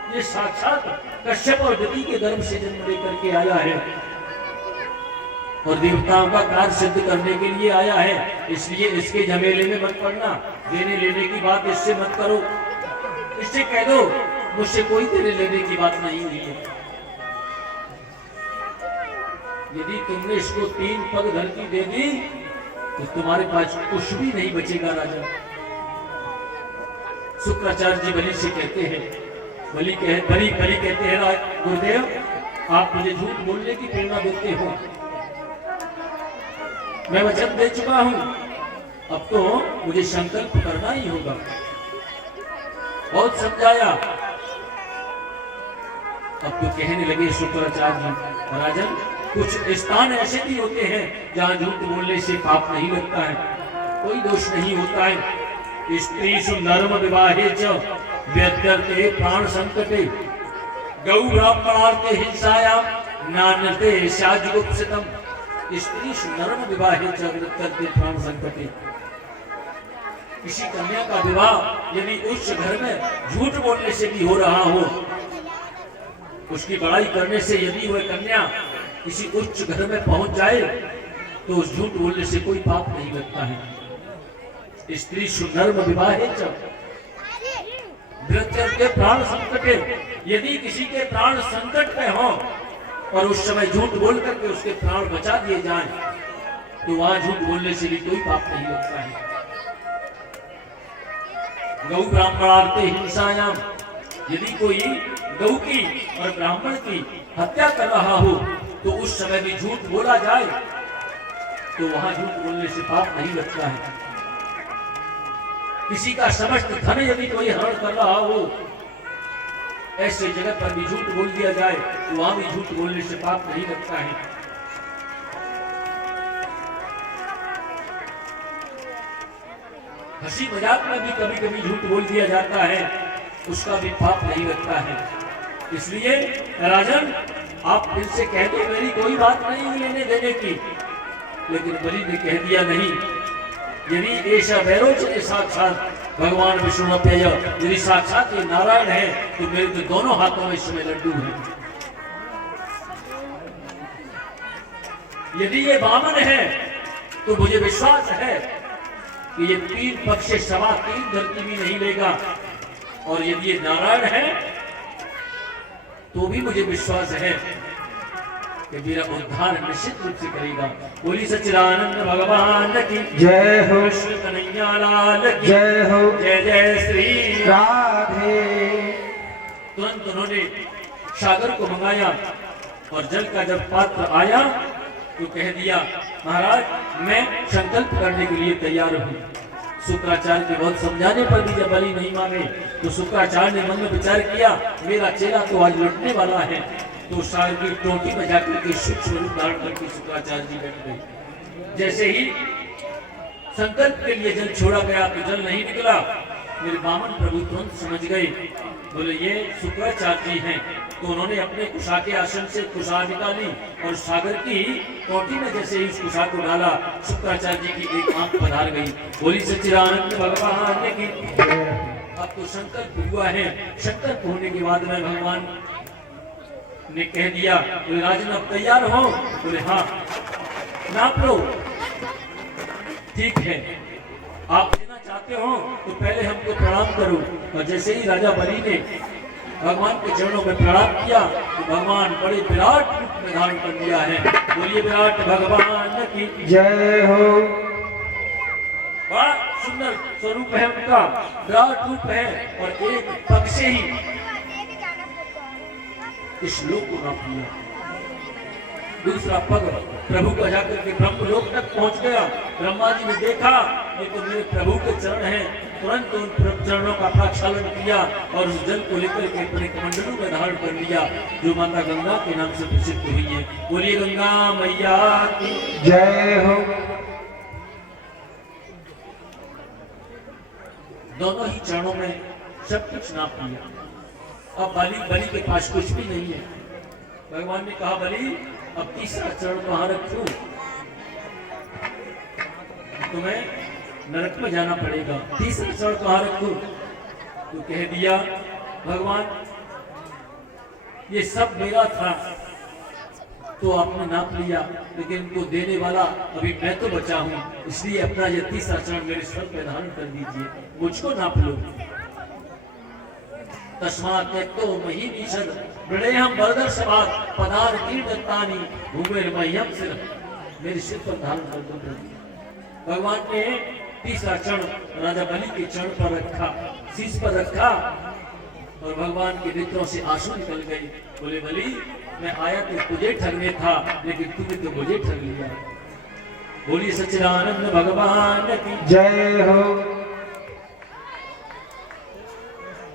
ये साक्षात कश्यप और गति के गर्भ से जन्म लेकर के आया है और देवताओं का कार्य सिद्ध करने के लिए आया है। इसलिए इसके झमेले में मत पड़ना, देने लेने की बात इससे मत करो। इससे कह दो मुझसे कोई देने लेने की बात नहीं हुई है। यदि तुमने इसको 3 पग धरती दे दी तो तुम्हारे पास कुछ भी नहीं बचेगा राजा। शुक्राचार्य जी बलि से कहते हैं, बलि कहते हैं, गुरुदेव आप मुझे झूठ बोलने की प्रेरणा देते हो, मैं वचन दे चुका हूं, अब तो मुझे संकल्प करना ही होगा। बहुत समझाया, अब तो कहने लगे शुक्राचार्य जी, राजन कुछ स्थान ऐसे भी होते हैं जहां झूठ बोलने से पाप नहीं लगता है, कोई दोष नहीं होता है। स्त्रीषु नर्म विवाहे च व्यत्यर्थे प्राण संकटे गौ ब्राह्मणार्थे हिंसायां नान्यते स्याज्जुगुप्सितम्। स्त्रीषु नर्म विवाहे च व्यत्यर्थे प्राण संकटे। किसी कन्या का विवाह यदि उस घर में झूठ बोलने से भी हो रहा हो, उसकी बड़ाई करने से यदि वह कन्या किसी उच्च घर में पहुंच जाए तो उस झूठ बोलने से कोई पाप नहीं लगता है। स्त्री सुनर्म विवाहे च के प्राण संकटे, यदि किसी के प्राण संकट में हो और उस समय झूठ बोल करके उसके प्राण बचा दिए जाएं तो वहां झूठ बोलने से भी कोई पाप नहीं लगता है। गौ ब्राह्मणार्थे हिंसायाम, यदि कोई गौ की और ब्राह्मण की हत्या कर रहा हो तो उस समय भी झूठ बोला जाए तो वहां झूठ बोलने से पाप नहीं लगता है। किसी का समस्त धन यदि कोई हरण कर रहा हो, ऐसे जगह पर भी झूठ बोल दिया जाए तो वहां भी झूठ बोलने से पाप नहीं लगता है। हंसी मजाक में भी कभी कभी झूठ बोल दिया जाता है, उसका भी पाप नहीं लगता है। इसलिए राजन आप दिल से कह दो मेरी कोई बात नहीं लेने देने की, लेकिन बलि ने कह दिया नहीं, यदि ऐसा वैरोचने साक्षात भगवान विष्णुरव्यय, यदि साक्षात ये नारायण है तो मेरे तो दोनों हाथों में इस समय लड्डू है। यदि ये वामन है तो मुझे विश्वास है कि ये 3 पग से 3.25 धरती भी नहीं लेगा, और यदि ये नारायण है तो भी मुझे विश्वास है कि मेरा उद्धार निश्चित रूप से करेगा। बोली सच्चिदानंद भगवान की जय हो, कृष्ण कन्हैया लाल की जय हो, जय जय श्री राधे। तुरंत उन्होंने सागर को मंगाया और जल का जब पात्र आया तो कह दिया, महाराज मैं संकल्प करने के लिए तैयार हूँ। शुक्राचार्य के बहुत समझाने पर भी जब बलि नहीं माने तो शुक्राचार्य ने मन में विचार किया, मेरा चेला तो आज लौटने वाला है, तो सागर की टोटी में जाकर के सूक्ष्म रूप धारण करके शुक्राचार्य जी बैठ गए। जैसे ही संकल्प के लिए जल छोड़ा गया तो जल नहीं निकला। मेरे वामन प्रभु तुरंत समझ गए, बोले ये शुक्राचार्य जी हैं। तो उन्होंने अपने कुशा के आसन से कुशा निकाली और सागर की टोटी में जैसे ही उस कुशा को डाला, शुक्राचार्य जी की एक आंख पधार गई। बोली सच्चिदानंद भगवान की। अब तो संकल्प हुआ है, संकल्प होने के बाद में भगवान ने कह दिया, बोले राजन अब तैयार हो? बोले हाँ। नाप लो। ठीक है, आप लेना चाहते हो तो पहले हमको प्रणाम करो। और जैसे ही राजा बलि ने भगवान के चरणों में प्रणाम किया तो भगवान बड़े विराट रूप में धारण कर लिया है। बोलिए विराट भगवान की जय हो। बड़ा सुंदर स्वरूप है उनका, विराट रूप है। और एक पग से ही इस लोक को नाप लिया, दूसरा पग प्रभु का जाकर के ब्रह्मलोक तक पहुंच गया। ब्रह्मा जी ने देखा ये तो मेरे प्रभु के चरण हैं, तुरंत उन चरणों का प्रक्षालन किया और उस जल को लेकर के अपने कमंडलों में धारण कर लिया, जो माता गंगा के नाम से प्रसिद्ध हुई है। बोलिए गंगा मैया की जय हो। दोनों ही चरणों में सब कुछ नाप लिया। अब बलि के पास कुछ भी नहीं है। भगवान ने कहा बलि अब तीसरा चरण कहां रखूं, तुम्हें नरक में जाना पड़ेगा, तीसरा चरण कहां रखूं? तो कह दिया भगवान ये सब मेरा था तो आपने नाप लिया, लेकिन इनको देने वाला अभी मैं तो बचा हूं, इसलिए अपना ये तीसरा चरण मेरे सर पे धारण कर दीजिए, मुझको नाप लो। तस्मात् त्यक्तो महीमीषद मृडेहं वरदर्शनात् पदार्की दत्तानि भूमिर्मह्यं सिर, मेरे सिर पर धारण कर दो। भगवान ने तीसरा चरण राजा बलि के चरण पर रखा, शीश पर रखा और भगवान के नेत्रों से आंसू निकल गए। बोले बलि मैं आया तो तुझे ठगने था, लेकिन तूने तो मुझे ठग लिया। बोलिए सच्चिदानंद भगवान की जय हो।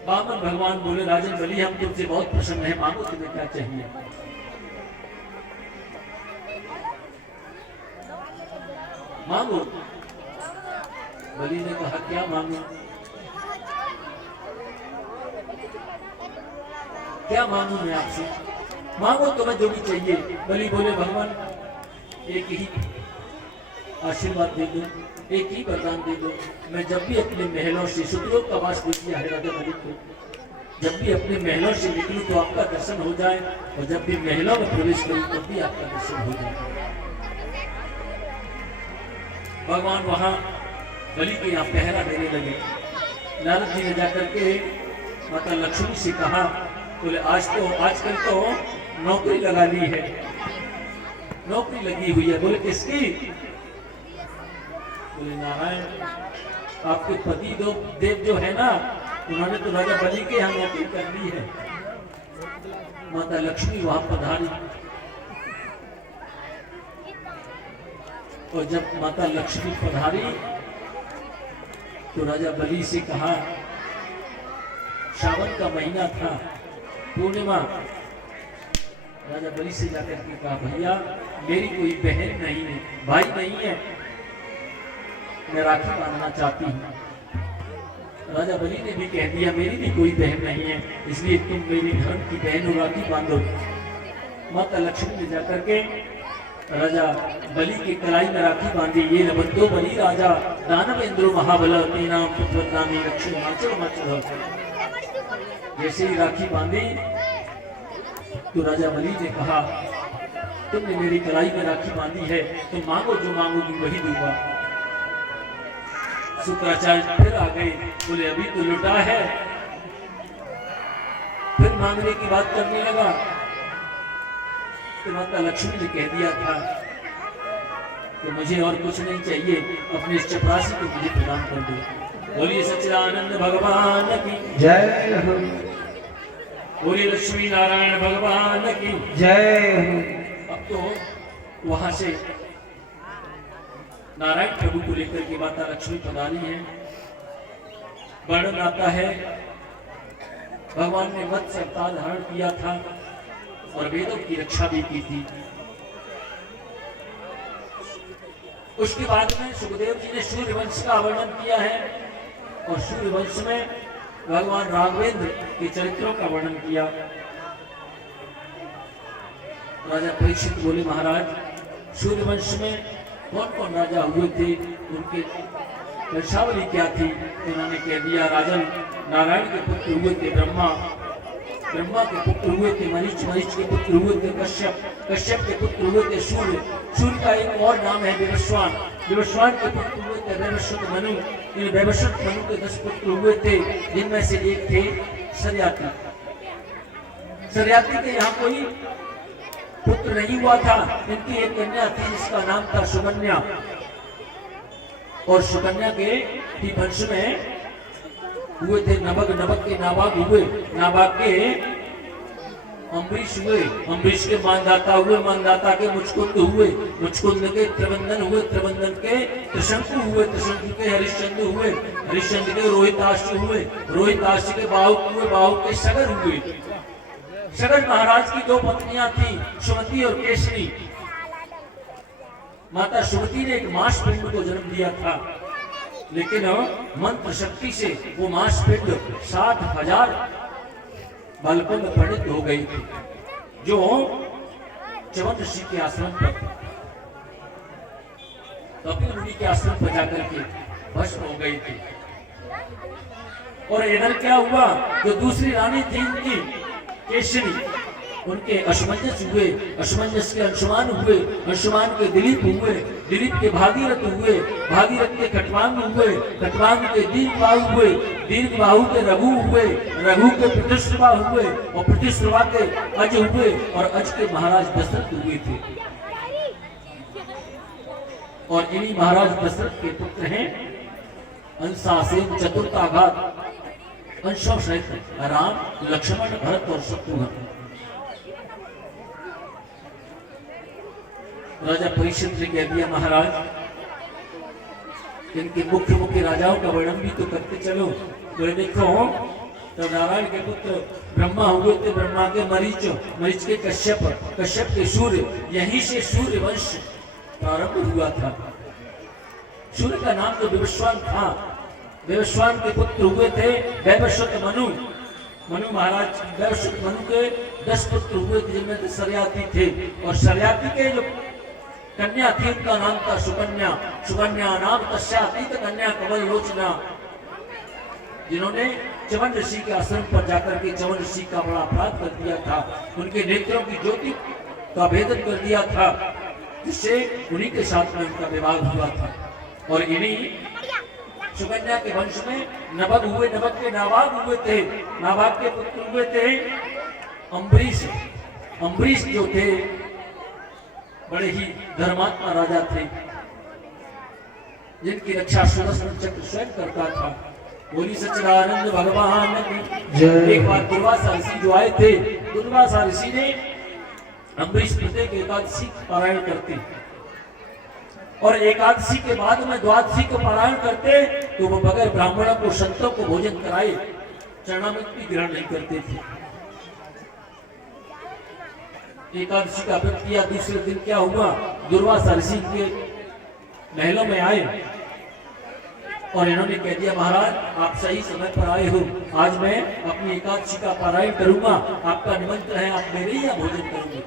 बामन भगवान बोले राजन बलि हम तुमसे बहुत प्रसन्न हैं, मांगो तुम्हें क्या चाहिए। मांगो। बलि ने कहा क्या मांगो, क्या मांगू मैं आपसे, मांगो तुम्हें जो भी चाहिए। बलि बोले भगवान एक ही आशीर्वाद दे दो, एक ही वरदान दे दो। मैं जब भी अपने महलों से सुखलोक का वास किया है राजा बलि को, जब भी अपने महलों से निकलूं तो आपका दर्शन हो जाए, और जब भी महलों में प्रवेश करूं तब भी आपका दर्शन हो जाए। भगवान वहां बलि के यहाँ पहरा देने लगे। नारद जी ने जाकर के माता लक्ष्मी से कहा, बोले आजकल तो नौकरी लगा ली है, नौकरी लगी हुई है। बोले किसकी? बोले नारायण आपके पति देव जो है ना, उन्होंने तो राजा बलि के यहाँ नौकरी कर ली है। माता लक्ष्मी वहां पधारी और जब माता लक्ष्मी पधारी तो राजा बलि से कहा, श्रावण का महीना था, पूर्णिमा। राजा बलि से जाकर के कहा भैया मेरी कोई बहन नहीं है, भाई नहीं है, मैं राखी बांधना चाहती हूँ। राजा बलि ने भी कह दिया मेरी भी कोई बहन नहीं है, इसलिए तुम मेरी धर्म की बहन और राखी बांधो। माता लक्ष्मी ने जाकर के राजा बलि की कलाई में राखी बांधी। ये नबंधो बलि राजा दानव इंद्रो महाबल नाम पुत्रदानी रक्षण माचल माचल। जैसे ही राखी बांधी तो राजा बलि ने कहा तुमने मेरी कलाई में राखी बांधी है, तुम मांगो जो मांगोगी वही दूंगा। शुक्राचार्य फिर आ गए, बोले अभी तो लुटा है, फिर मांगने की बात करने लगा। तो माता लक्ष्मी ने कह दिया था तो मुझे और कुछ नहीं चाहिए, अपनी इस चपरासी को मुझे प्रदान कर दो। बोलिए सच्चिदानंद भगवान की जय हो। बोलिए लक्ष्मी नारायण भगवान की जय हो। अब तो वहां से नारायण प्रभु को लेकर के माता लक्ष्मी पधारी है। वर्णन आता है भगवान ने मत्स्य अवतार धारण किया था और वेदों की रक्षा भी की थी। उसके बाद में सुखदेव जी ने सूर्यवंश का वर्णन किया है और सूर्यवंश में भगवान राघवेंद्र के चरित्रों का वर्णन किया। राजा परीक्षित बोले महाराज सूर्यवंश में कौन कौन राजा हुए थे, उनके वंशावली क्या थी? उन्होंने कह दिया राजन नारायण के पुत्र हुए थे ब्रह्मा, ब्रह्मा के पुत्र हुए थे मरीच, मरीच के पुत्र हुए थे कश्यप, कश्यप के पुत्र हुए थे सूर्य, सूर्य का एक और नाम है विवस्वान, विवस्वान के पुत्र हुए थे वैवस्वत मनु, इन वैवस्वत मनु के 10 पुत्र हुए थे, जिनमें से एक थे सरियाती। सरियाती के यहाँ कोई पुत्र नहीं हुआ था, इनकी एक कन्या थी जिसका नाम था सुकन्या, और सुकन्या के ही वंश में हुए थे नबक, नबक के नाबाग हुए, नाबाग के अम्बरीश हुए, अम्बरीश के मानदाता हुए, मानदाता के मुचकुंद हुए, मुचकुंद के त्रिबंधन हुए, त्रिबंधन के त्रिशंकु हुए, त्रिशंकु के हरिश्चंद्र हुए, हरिश्चंद्र के रोहिताक्ष हुए, रोहिताक्ष के बाहुक हुए, बाहुक के सगर हुए। सगर महाराज की 2 पत्नियां थी, सुमति और केसरी। माता सुमति ने एक मांस पिंड को जन्म दिया था, लेकिन मंत्र शक्ति से वो मांस पिंड 60,000 बालकों में परिणत हो गई थी, जो च्यवन ऋषि के आश्रम पर, कपिल मुनि के आश्रम पर जाकर के भस्म हो गई थी। और इधर क्या हुआ, जो दूसरी रानी थी इनकी केशरी, उनके असमंजस हुए, असमंजस के अंशुमान हुए, अंशुमान के दिलीप हुए, दिलीप के भागीरथ हुए, भागीरथ के खटवांग हुए, खटवांग के दीर्घबाहु हुए, दीर्घबाहु के रघु हुए, रघु के प्रतिश्रवा हुए, और प्रतिश्रवा के अज हुए, और अज के महाराज दशरथ हुए थे। और इन्हीं महाराज दशरथ के पुत्र हैं अंशासेन, चतुर्थाघात, अंशों सहित राम, लक्ष्मण, भरत और शत्रुघ्न। राजा परीक्षित ने कह दिया, महाराज इनके मुख्य मुख्य राजाओं का वर्णन भी तो करते चलो। तो देखो, तो नारायण के पुत्र ब्रह्मा हुए थे, ब्रह्मा के मरीच, मरीच के कश्यप, कश्यप के सूर्य, यहीं से सूर्य वंश प्रारंभ हुआ था। सूर्य का नाम तो विवस्वान था, विवस्वान के पुत्र हुए थे वैवस्वत मनु, मनु महाराज, वैवस्वत मनु के 10 पुत्र हुए थे, जिनमें सरियाती थे, और सरियाती के जो कन्या थी उनका नाम था सुकन्या, सुकन्या नाम तस्यातीत कन्या कमल लोचना, जिन्होंने च्यवन ऋषि के आश्रम पर जाकर के च्यवन ऋषि का बड़ा अपराध कर दिया था, उनके नेत्रों की ज्योति का भेदन कर दिया था, जिससे उन्हीं के साथ में उनका विवाह हुआ था। और इन्हीं सुकन्या के वंश में नबक हुए, नबक के नाबाग हुए थे, नाबाग के पुत्र हुए थे अम्बरीश, अम्बरीश जो थे बड़े ही धर्मात्मा राजा थे, जिनकी रक्षा सुदर्शन चक्र स्वयं करता था। बोली सच्चिदानंद भगवान की। एक बार दुर्वासा ऋषि जो आए थे, दुर्वासा ऋषि ने अम्बरीश प्रत्येक एकादशी पारायण करते, और एकादशी के बाद में द्वादशी को पारायण करते, तो वो बगैर ब्राह्मणों को, संतों को भोजन कराए चरणामृत भी ग्रहण नहीं करते थे। एकादशी का व्रत किया, दूसरे दिन क्या हुआ, दुर्वासा ऋषि के महलों में आए और इन्होंने कह दिया, महाराज आप सही समय पर आए हो, आज मैं अपनी एकादशी का पारायण करूंगा, आपका निमंत्रण है, आप मेरे ही यहाँ भोजन करोगे।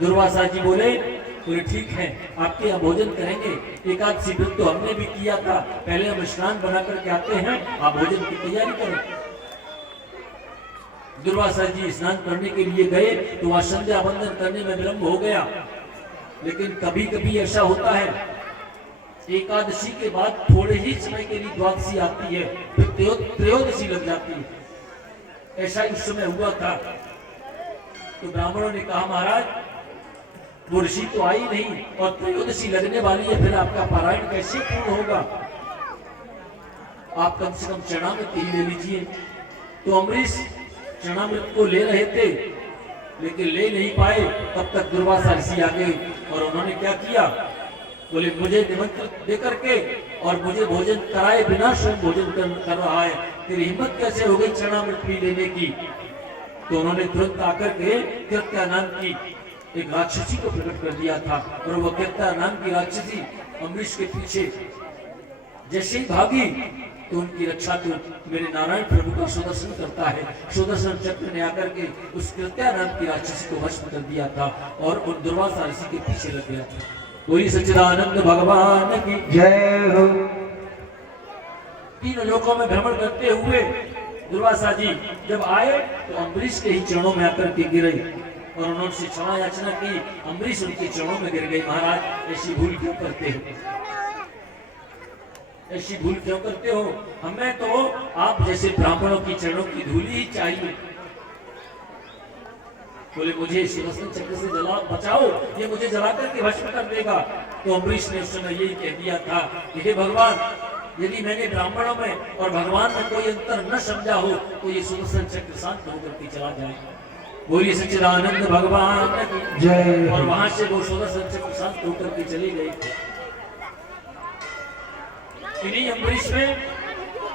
दुर्वासा जी बोले ठीक है, आपके यहाँ भोजन करेंगे, एकादशी व्रत तो हमने भी किया था, पहले हम स्नान बना करके आते हैं, आप भोजन की तैयारी करो। दुर्वासा जी स्नान करने के लिए गए, तो वहां संध्या वंदन करने में विलंब हो गया। लेकिन कभी कभी ऐसा होता है, एकादशी के बाद थोड़े ही समय के लिए द्वादशी आती है, फिर त्रयोदशी लग जाती है। ऐसा उस समय हुआ था। तो ब्राह्मणों ने कहा, महाराज वो ऋषि तो आई नहीं और त्रयोदशी लगने वाली है, फिर आपका पारायण कैसे पूर्ण होगा, आप कम से कम चरणामृत ही ले लीजिए। तो अम्बरीश चरणामृत को ले रहे थे, लेकिन ले नहीं पाए। तब तक दुर्वासा ऋषि आ गए और उन्होंने क्या किया, बोले मुझे निमंत्रण दे करके और मुझे भोजन कराए बिना स्वयं भोजन कर रहा है, तेरी हिम्मत कैसे हो गई चरणामृत भी लेने की। तो उन्होंने तुरंत आकर के कृत्या नाम की एक राक्षसी को प्रकट कर दिया था, और वह कृत्या नाम की राक्षसी अम्बरीश के पीछे जैसे ही भागी, तो उनकी रक्षा तो मेरे नारायण प्रभु का सुदर्शन करता है। सुदर्शन चक्र ने आकर के उस कृत्या नाम की राक्षसी को भस्म कर दिया था और उन दुर्वासा ऋषि के पीछे लग गया था। कोई सच्चिदानंद भगवान की जय हो। तीनों लोकों में भ्रमण करते हुए दुर्वासा जी जब आए तो अम्बरीश के ही चरणों में आकर के गिरे और उन्होंने क्षमा याचना की। अम्बरीश उनके चरणों में गिर गए, महाराज ऐसी भूल क्यों करते हो, ऐसी भूल क्यों करते हो, हमें तो आप जैसे ब्राह्मणों की चरणों की धूली ही चाहिए। बोले मुझे सुदर्शन चक्र से जला बचाओ, ये मुझे जला करके भस्म कर देगा। तो अम्बरीश ने उस समय यही कह दिया था कि हे भगवान, यदि मैंने ब्राह्मणों में और भगवान में कोई अंतर न समझा हो तो ये सुदर्शन चक्र शांत होकर के चला जाए। बोलिए सच्चिदानंद भगवान की जय। और वहां से वो सुदर्शन चक्र शांत होकर के चले गए। इन्हीं अम्बरीश में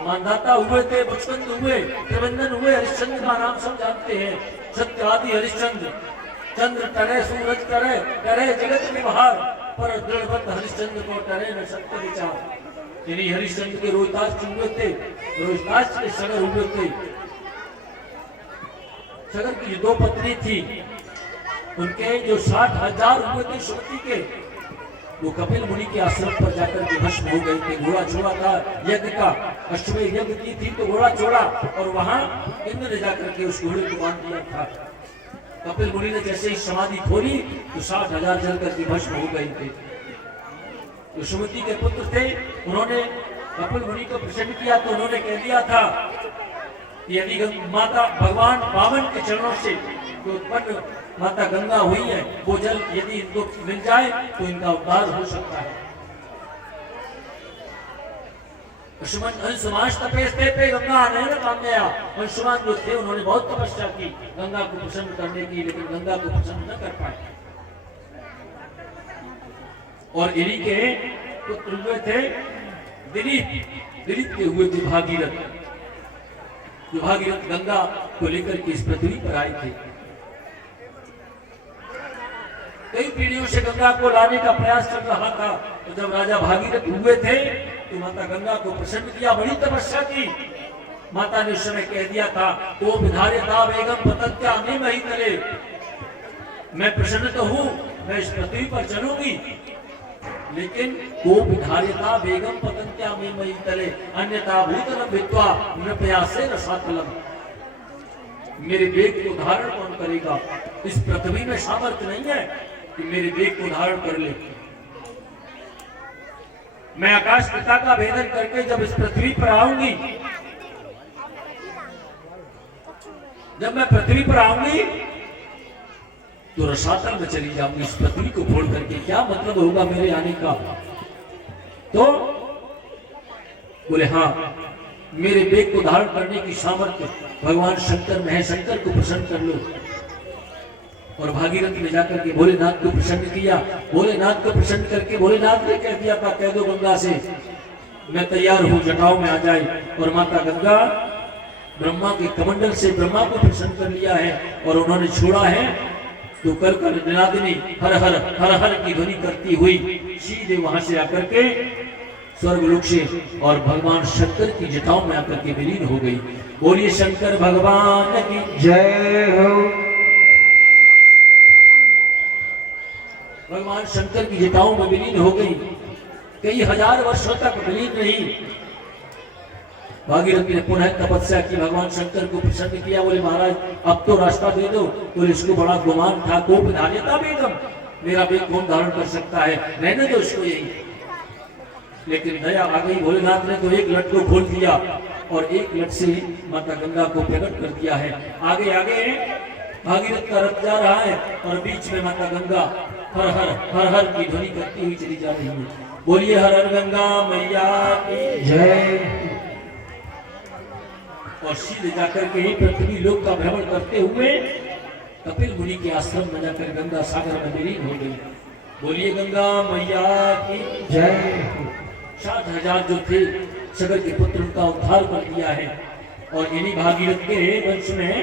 मानदाता हुए थे, बचकंद हुए, त्रिवंदन हुए, हरिश्चंद्र का नाम सब जानते हैं। सत्य आदि हरिश्चंद्र, चंद्र टरे सूरज टरे, टरे जगत में बहार, पर दृढ़वत हरिश्चंद्र को टरे न सत्य विचार। इन्हीं हरिश्चंद्र के रोहिताश हुए थे, रोहिताश के सगर हुए थे। सगर की जो दो पत्नी थी, उनके जो 60,000 हुए थे सुमति के, वो कपिल मुनि के आश्रम पर जाकर के भस्म हो गए थे। घोड़ा छोड़ा था यज्ञ का, अश्वमेध यज्ञ की थी तो घोड़ा छोड़ा और वहां इंद्र ने जाकर के उस घोड़े को बांध दिया था। कपिल मुनि ने जैसे ही समाधि खोली तो 60,000 जल करके भस्म हो गए थे। तो सुमति के पुत्र थे, उन्होंने कपिल मुनि को प्रसन्न किया तो उन्होंने कह दिया था यदि माता भगवान वामन के चरणों से जो उत्पन्न माता गंगा हुई है, वो जल यदि इनको मिल जाए तो इनका उद्धार हो सकता है। अंशुमान तपेस्ते पे गंगा नहीं न काम गया। अंशुमान जो थे उन्होंने बहुत तपस्या की गंगा को प्रसन्न करने की, लेकिन गंगा को प्रसन्न न कर पाए। और इन्हीं के पुत्र हुए थे दिलीप, दिलीप के हुए थे भागीरथ। जो भागीरथ गंगा को लेकर के इस पृथ्वी पर आए थे। कई पीढ़ियों से गंगा को लाने का प्रयास चल रहा था। तो जब राजा भागीरथ हुए थे तो माता गंगा को प्रसन्न किया, बड़ी तपस्या की। माता ने उस समय कह दिया था तो विधार्यता वेगम पतत्या में मही तले, मैं प्रसन्न तो हूं, मैं इस पृथ्वी पर चलूंगी, लेकिन को विधार्यता वेगम पतंत्या में मही तले, अन्यथा भूतलम विद्वा नृपयासे रसातलम। मेरे वेग को धारण कौन करेगा? इस पृथ्वी में सामर्थ्य नहीं है कि मेरे वेग को धारण कर ले। मैं आकाश पिता का भेदन करके जब इस पृथ्वी पर आऊंगी, जब मैं पृथ्वी पर आऊंगी तो रसातल में चली जाऊंगी, इस पृथ्वी को फोड़ करके। क्या मतलब होगा मेरे आने का? तो बोले हाँ, मेरे वेग को धारण करने की सामर्थ्य भगवान शंकर में है, शंकर को प्रसन्न कर लो। और भागीरथ ने जाकर के भोलेनाथ को प्रसन्न किया। भोलेनाथ को प्रसन्न करके भोलेनाथ ने कह दिया था कह दो गंगा से मैं तैयार हूं, जटाओं में आ जाए। और माता गंगा ब्रह्मा के कमंडल से ब्रह्मा को प्रसन्न कर लिया है और उन्होंने छोड़ा है तो कर कर निनादिनी हर हर हर हर की ध्वनि करती हुई सीधे वहां से आकर के स्वर्गलोक से और भगवान शंकर की जटाओं में आकर के विलीन हो गई। बोलिए शंकर भगवान की जय हो। भगवान शंकर की जटाओं में विलीन हो गई। कई हजार वर्षों तक विलीन रही। भागीरथी ने पुनः तपस्या की, भगवान शंकर को प्रसन्न किया। बोले महाराज अब तो रास्ता दे दो। बोले इसको बड़ा गुमान था, को विधार्यता वेगम, मेरा वेग कौन धारण कर सकता है, रहने दो इसको यही। लेकिन दया आ गई। भोलेनाथ ने तो एक लट को खोल दिया और एक लट से माता गंगा को प्रकट कर दिया है। आगे आगे भागीरथ का रथ जा रहा है और बीच में माता गंगा हर हर हर हर की ध्वनि करती हुई चली जा रही है। बोलिए हर हर गंगा मैया की जय। और सीधे जाकर के पृथ्वी लोक का भ्रमण करते हुए कपिल मुनि के आश्रम में जाकर गंगा सागर में विलीन हो गई। बोलिए गंगा मैया की जय। 60,000 जो थे सगर के पुत्र उनका उद्धार कर दिया है। और इन्हीं भागीरथ के वंश में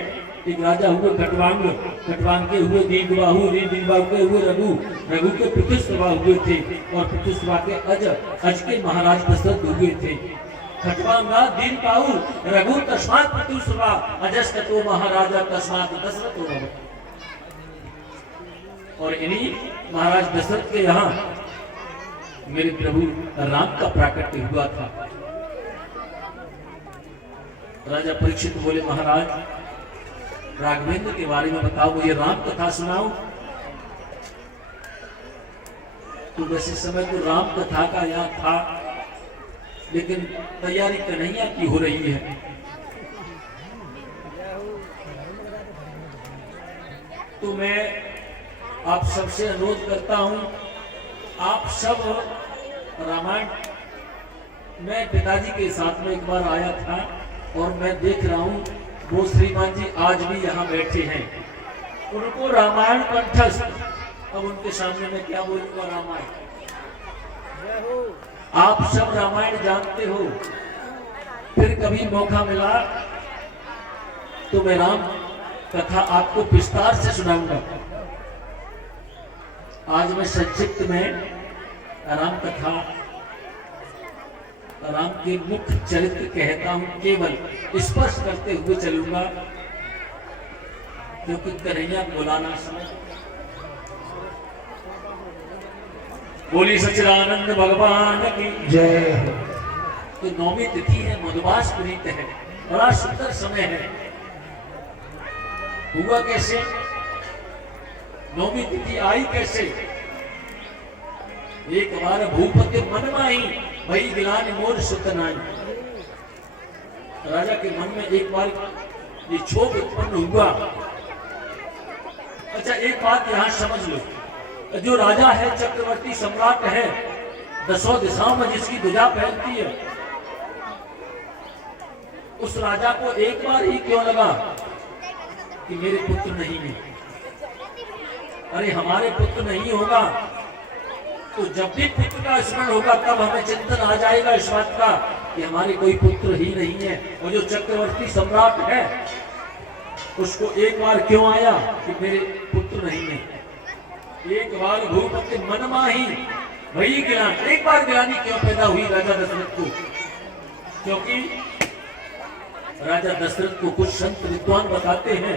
एक राजा हुए खटवांग, खटवांग के हुए दीर्घबाहु, दीर्घबाहु के हुए रघु, रघु के पितृसभा हुए थे और पितृसभा के अज, अज के महाराज दशरथ हुए थे। खटवांगा दीर्घबाहु रघु तस्मात् पितृसभा, अजस तो महाराजा तस्मात् दशरथ हो। और इन्हीं महाराज दशरथ के यहाँ मेरे प्रभु राम का प्राकट्य हुआ था। राजा परीक्षित बोले, महाराज राघवेंद्र के बारे में बताओ, मुझे राम कथा सुनाओ। तो वैसे समय तो राम कथा का यहाँ था, लेकिन तैयारी कन्हैया की हो रही है। तो मैं आप सबसे अनुरोध करता हूं, आप सब रामायण, मैं पिताजी के साथ में एक बार आया था और मैं देख रहा हूं वो श्रीमान जी आज भी यहाँ बैठे हैं, उनको रामायण कंठस्थ। अब उनके सामने मैं क्या बोलूंगा रामायण, आप सब रामायण जानते हो। फिर कभी मौका मिला तो मैं राम कथा आपको विस्तार से सुनाऊंगा। आज मैं संक्षिप्त में राम कथा, राम के मुख्य चरित्र कहता हूं, केवल स्पर्श करते हुए चलूंगा, क्योंकि कन्हैया बुलाना समय। बोली सच्चिदानंद भगवान की जय हो। तो नौमी तिथि है, मधुमास प्रीत है, बड़ा सुंदर समय है। हुआ कैसे, नौमी तिथि आई कैसे? एक बार भूपति मन माही भई गिलान मोर सुत नाई। राजा के मन में एक बार ये क्षोभ उत्पन्न हुआ। अच्छा, एक बात यहां समझ लो, जो राजा है, चक्रवर्ती सम्राट है, दसों दिशाओं में जिसकी ध्वजा फैलती है, उस राजा को एक बार ही क्यों लगा कि मेरे पुत्र नहीं है? अरे हमारे पुत्र नहीं होगा तो जब भी पुत्र का स्मरण होगा तब हमें चिंतन आ जाएगा इस बात का कि हमारे कोई पुत्र ही नहीं है। और जो चक्रवर्ती सम्राट है उसको एक बार क्यों आया कि मेरे पुत्र नहीं है? एक बार भूपति मन माही भई गिलान, एक बार गिलानी क्यों पैदा हुई राजा दशरथ को? क्योंकि राजा दशरथ को कुछ संत विद्वान बताते हैं,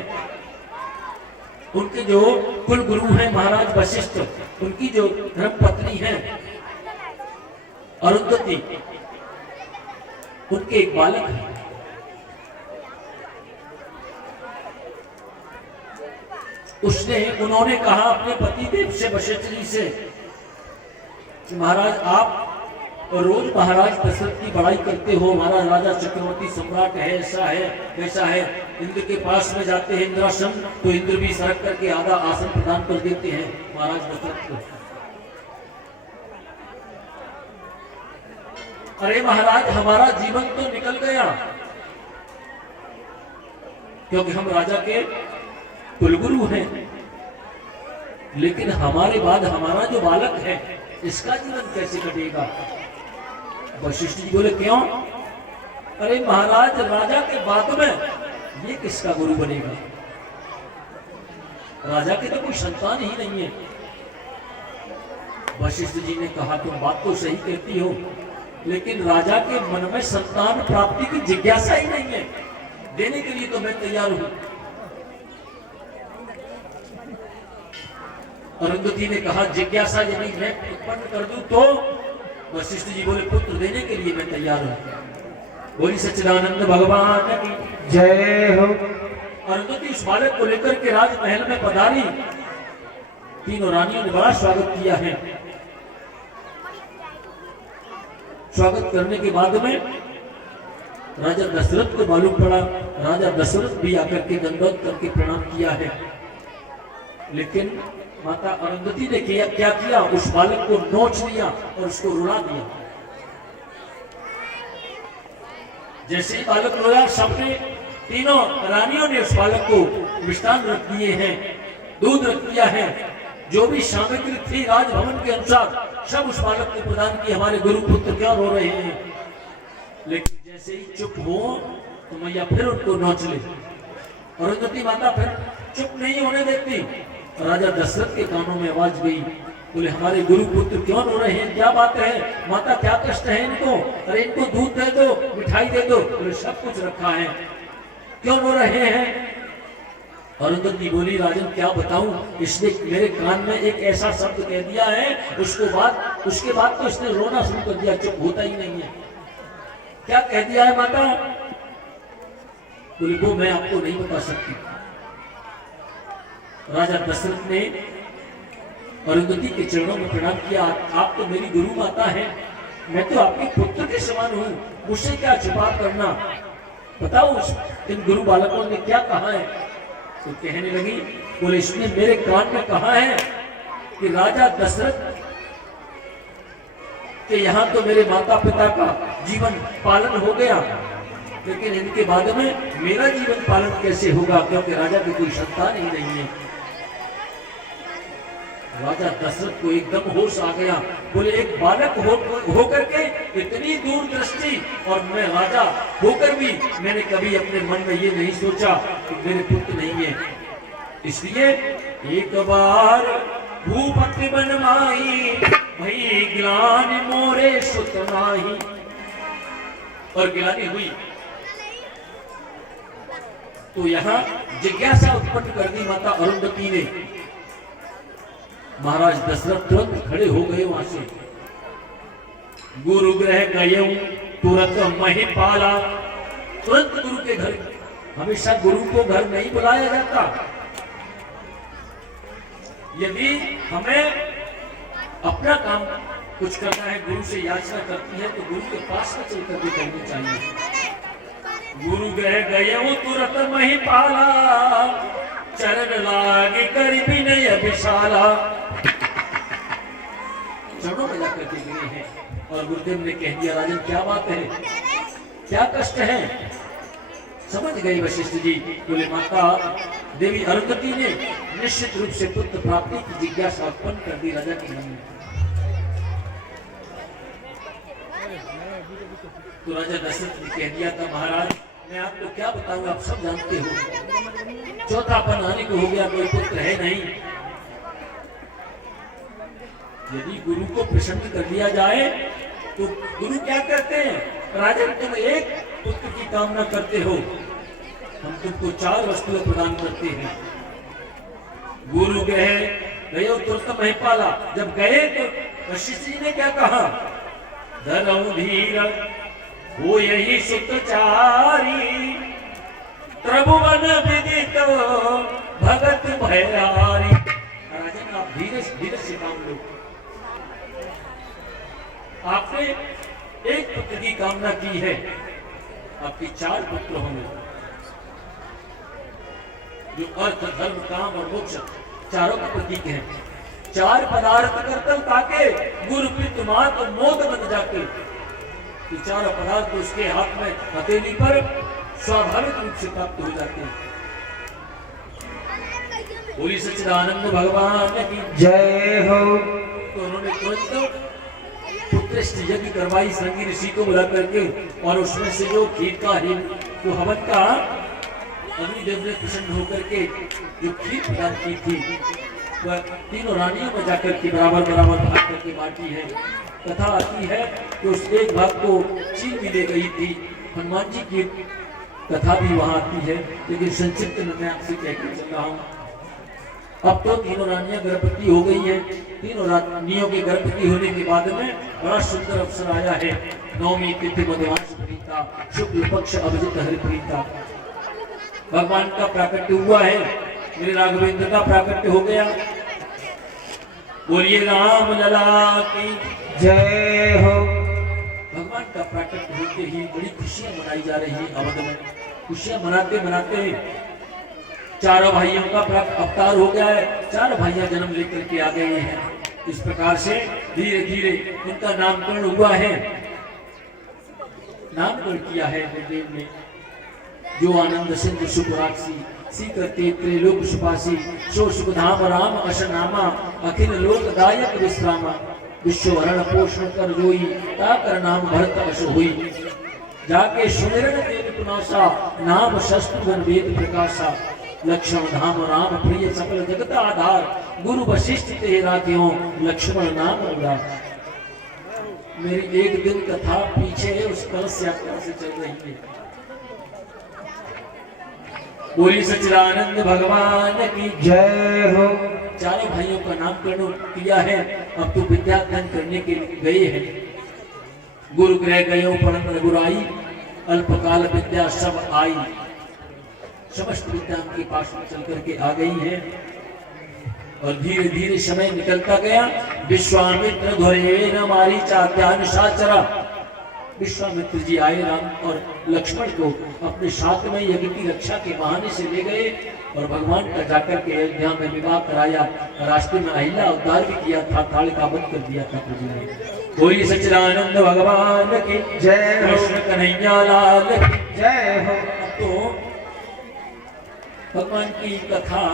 उनके जो कुल गुरु हैं महाराज वशिष्ठ, उनकी जो धर्म पत्नी है अरुंधति, उनके एक बालक है। उन्होंने कहा अपने पति देव से, वशिष्ठ जी से, कि महाराज आप रोज महाराज दशरथ की बड़ाई करते हो, हमारा राजा चक्रवर्ती सम्राट है, ऐसा है वैसा है, इंद्र के पास में जाते हैं इंद्रासन, तो इंद्र भी सरक करके आधा आसन प्रदान कर देते हैं महाराज दशरथ को। अरे महाराज हमारा जीवन तो निकल गया, क्योंकि हम राजा के कुलगुरु हैं, लेकिन हमारे बाद हमारा जो बालक है इसका जीवन कैसे कटेगा? वशिष्ठ जी बोले क्यों? अरे महाराज राजा के बाद में ये किसका गुरु बनेगा? राजा के तो कोई संतान ही नहीं है। वशिष्ठ जी ने कहा तुम बात तो सही कहती हो, लेकिन राजा के मन में संतान प्राप्ति की जिज्ञासा ही नहीं है, देने के लिए तो मैं तैयार हूं। अरुंधति ने कहा जिज्ञासा यदि मैं उत्पन्न कर दूं तो? वशिष्ठ जी बोले पुत्र देने के लिए मैं तैयार हूं। बोली सच्चिदानंद भगवान की जय हो। अरुंधति उस बालक को लेकर के राजमहल में पधारी। तीनों रानियों ने बड़ा स्वागत किया है। स्वागत करने के बाद में राजा दशरथ को मालूम पड़ा, राजा दशरथ भी आकर के दंडवत करके प्रणाम किया है, लेकिन माता अरुंधति ने क्या किया? उस बालक को नोच लिया और उसको रुला दिया। जैसे ही बालक रोया, सबने तीनों रानियों ने उस बालक को मिष्टान रख दिए हैं, दूध रख दिया है, जो भी सामग्री थी राजभवन के अनुसार सब उस बालक को प्रदान की। हमारे गुरु पुत्र क्यों रो रहे हैं? लेकिन जैसे ही चुप हो तो मैया फिर उनको नोच ले। अरुंधति माता फिर चुप नहीं होने देती। राजा दशरथ के कानों में आवाज गई, बोले हमारे गुरु पुत्र क्यों रो रहे हैं? क्या बात है माता, क्या कष्ट है इनको? अरे इनको दूध दे दो, मिठाई दे दो। बोले सब कुछ रखा है, क्यों रो रहे हैं? अरुंधति बोली राजन क्या बताऊं, इसने मेरे कान में एक ऐसा शब्द कह दिया है, उसके बाद तो इसने रोना शुरू कर दिया, चुप होता ही नहीं है। क्या कह दिया है माता? बोले वो मैं आपको नहीं बता सकती। राजा दशरथ ने अरुंधति के चरणों में प्रणाम किया। आप तो मेरी गुरु माता है, मैं तो आपके पुत्र के समान हूँ, मुझसे क्या छुपा करना, बताओ इन गुरु बालकों ने क्या कहा है। तो कहने लगी, बोले इसने मेरे कान में कहा है कि राजा दशरथ के यहाँ तो मेरे माता पिता का जीवन पालन हो गया, लेकिन इनके बाद में मेरा जीवन पालन कैसे होगा, क्योंकि राजा की कोई संतान ही नहीं है। राजा दशरथ को एकदम होश आ गया। बोले एक बालक होकर के इतनी दूरदृष्टि, और मैं राजा होकर भी मैंने कभी अपने मन में ये नहीं सोचा कि मेरे पुत्र नहीं है। इसलिए एक बार भूपति बनवाई, भई ग्लानि मोरे सुत नाही, और ग्लानि हुई तो यहाँ जिज्ञासा उत्पन्न कर दी माता अरुंधति ने। महाराज दशरथ तुरंत खड़े हो गए वहां से। गुरु गृह गये तुरंत महिपाला, तुरंत गुरु के घर। हमेशा गुरु को घर नहीं बुलाया जाता। यदि हमें अपना काम कुछ करना है, गुरु से याचना करती है, तो गुरु के पास में चलकर भी करनी चाहिए। गुरु गृह गये तुरंत महिपाला, चरण लागे कर विनय विशाला। चरणों में जाकर के गिरे हैं और गुरुदेव ने कह दिया, राजन क्या बात है, क्या कष्ट है। समझ गई वशिष्ठ जी। बोले माता देवी अरुंधति ने निश्चित रूप से पुत्र प्राप्ति की जिज्ञासा उत्पन्न कर दी राजा के मन में। तो राजा दशरथ ने कह दिया था, महाराज मैं आपको क्या बताऊं, आप सब जानते हो, चौथापन आने को हो गया, कोई पुत्र है नहीं। यदि गुरु को प्रसन्न कर दिया जाए तो गुरु क्या करते हैं, राजन तुम एक पुत्र की कामना करते हो, हम तुमको 4 वस्तुएं प्रदान करते हैं। गुरु गए तुरंत महिपाला, जब गए तो वशिष्ठ जी ने क्या कहा, धरऊ धीर वो यही सुतचारी, त्रिभुवन विदित भगत भैरारी। राजन आप धीरे धीरे से काम लो। आपने एक पुत्र की कामना की है, आपके 4 पुत्र होंगे, जो अर्थ धर्म काम और मोक्ष चारों का प्रतीक है। 4 पदार्थ करतल ताके, गुरु पितु मात मोद बन जाके। ये 4 पदार्थ उसके हाथ में हथेली पर स्वाभाविक रूप से प्राप्त हो जाते हैं। बोली सच्चिदानंद भगवान की जय हो। तो उन्होंने तुरंत पुत्रष्ट यज्ञ करवाई संगी ऋषि को बुला करके, और उसमें से जो खीर का जो हवन का अग्निदेव ने प्रसन्न होकर के जो खीर प्रदान की थी, वह तीनों रानियों में जाकर के बराबर बराबर भाग करके बांटी है। कथा आती है कि उस एक भाग को छीन भी ले गई थी। हनुमान जी की कथा भी वहां आती है, लेकिन संक्षिप्त में मैं आपसे कहकर चल रहा हूँ। अब तो तीनों रानियां गर्भवती हो गई हैं। तीनों रानियों के गर्भवती होने के बाद में बड़ा सुंदर अवसर आया है। नवमी तिथि मध्यमास प्रीता, शुक्ल पक्ष अभिजित हरिप्रीता, भगवान का प्राकट्य हुआ है, मेरे राघवेंद्र का प्राकट्य हो गया। बोलिए राम लला की जय हो। भगवान का प्राकट्य होते ही बड़ी खुशियां मनाई जा रही है अवध में। खुशियां मनाते मनाते चारों भाइयों का अवतार हो गया है। 4 भाइयां जन्म लेकर के आ गए हैं। इस प्रकार से धीरे धीरे उनका नामकरण हुआ है। नामकरण किया है गुरुदेव ने। जो आनंद सिंधु सुखराक्षी, सीकर त्रैलोक सुपासी, सो सुखधाम राम अशनामा, अखिल लोकदायक विश्रामा, विश्ववरण पोषण कर जोई, ताकर नाम भरत अश हुई। जाके सुमिरन देव पुनासा, नाम शस्त्र वेद प्रकाशा, लक्ष्मण धाम राम प्रिय सकल जगत आधार, गुरु वशिष्ठ ते राख्यो, लक्ष्मण नाम उदार। मेरी एक दिन कथा पीछे उस कलश यात्रा से चल रही है। बोली सच्चिदानंद भगवान की जय हो। चारों भाइयों का नामकरण किया है। अब तो विद्याध्ययन करने के लिए गए हैं। गुरु गृह गयो पढ़न रघुराई, अल्पकाल विद्या सब आई। समस्त विद्या के पास में चल करके आ गई हैं और धीरे धीरे समय निकलता गया। विश्वामित्र ध्वरेण मारीचाद्यान साचरा। विश्वामित्र जी आए राम और लक्ष्मण को अपने साथ में यज्ञ की रक्षा के बहाने से ले गए और भगवान का जाकर के अयोध्या में विवाह कराया। रास्ते में अहिल्या उद्धार भी किया था, तालिका बंद कर दिया था प्रभु ने। कोई सच्चिदानंद भगवान की जय हो। कृष्ण कन्हैया लाल की जय हो। तो भगवान की कथा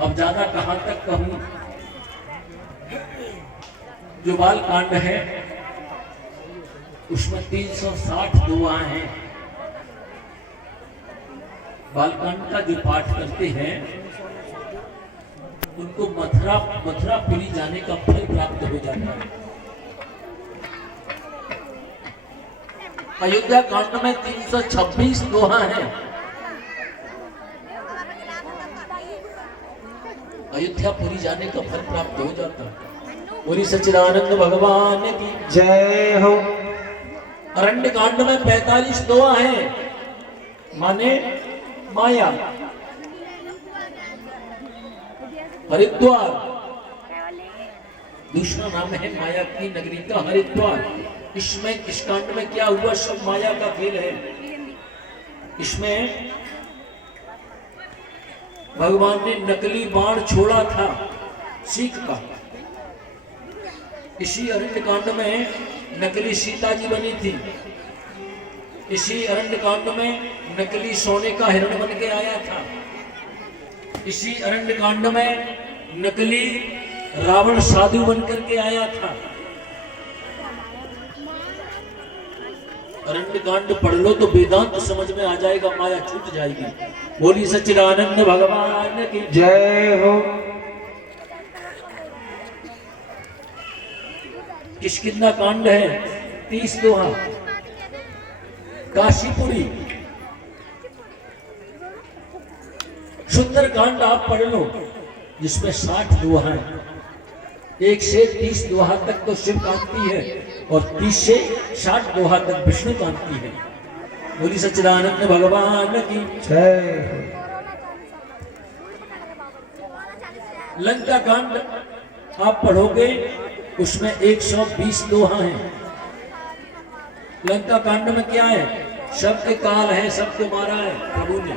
अब ज्यादा कहां तक कहूं। जो बाल कांड है उसमें 360 दुआएं हैं। बालकांड का जो पाठ करते हैं उनको मथुरापुरी जाने का फल प्राप्त हो जाता है। अयोध्या कांड में 326 दोहा है। अयोध्यापुरी जाने का फल प्राप्त हो जाता है। पूरी सच्चिदानंद भगवान की जय हो। अरण्य कांड में 45 दोहा है, माने माया। हरिद्वार दूसरा नाम है माया की नगरी का हरिद्वार। इसमें इस कांड में क्या हुआ, सब माया का खेल है। इसमें भगवान ने नकली बाण छोड़ा था सीख का। इसी अरण्य कांड में नकली सीता जी बनी थी। इसी अरण्य कांड में नकली सोने का हिरण बन के आया था। इसी अरण्य कांड में नकली रावण साधु बन करके आया था। अरण्य कांड पढ़ लो तो वेदांत समझ में आ जाएगा, माया छूट जाएगी। बोली सच्चिदानंद भगवान की जय हो। किष्किंधा कांड है 30 दोहा। काशीपुरी सुंदर कांड आप पढ़ लो जिसमें 60 दोहा है। 1 से 30 दोहा तक तो शिव कांति है और 30 से 60 दोहा तक विष्णु कांति है। बोली सच्चिदानंद भगवान की जय हो। लंका कांड आप पढ़ोगे उसमें 120 दोहा हैं। लंका कांड में क्या है, सबके काल है, सबको मारा है प्रभु ने।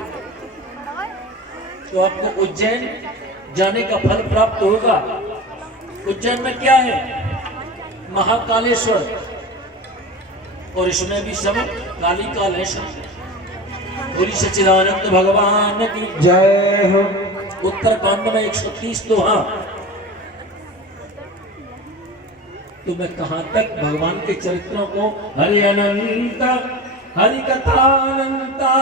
तो आपको उज्जैन जाने का फल प्राप्त होगा। उज्जैन में क्या है, महाकालेश्वर, और इसमें भी सब काली काल है सब। बोली सच्चिदानंद भगवान की जय हो। उत्तर कांड में 130 दोहा। तो मैं कहां तक भगवान के चरित्रों को हरि अनंत हरि कथा अनंता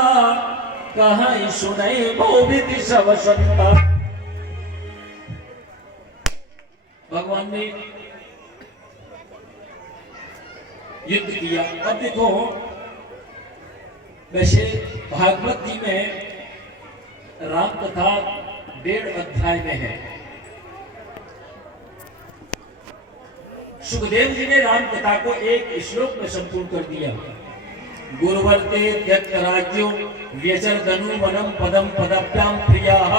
कहां सुने वो विधि सब संता। भगवान ने युद्ध किया। अब देखो वैसे भागवत जी में राम कथा 1.5 अध्याय में है। सुखदेव जी ने राम कथा को एक श्लोक में संपूर्ण कर दिया। गुरुवर्ते त्यक्त राज्यो व्यचर धनु वनम पदम पदभ्याम प्रियाः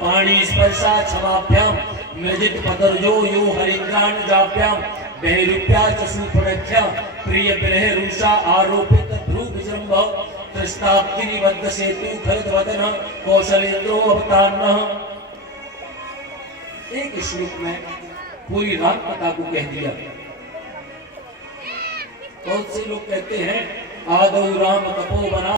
पाणी स्पर्शा क्षमाभ्याम मृजित पदर्जो यो हरिद्रान जाभ्याम बहिरूप्या च सुफलख्या प्रिय विरह रूषा आरोपित ध्रुव विजृंभ त्रिस्ताग्निबद्ध सेतु खलित वदन कौशलेन्द्रो अवतारणः। एक श्लोक में पूरी राम कथा को कह दिया। बहुत से लोग कहते हैं आदौ राम तपोवना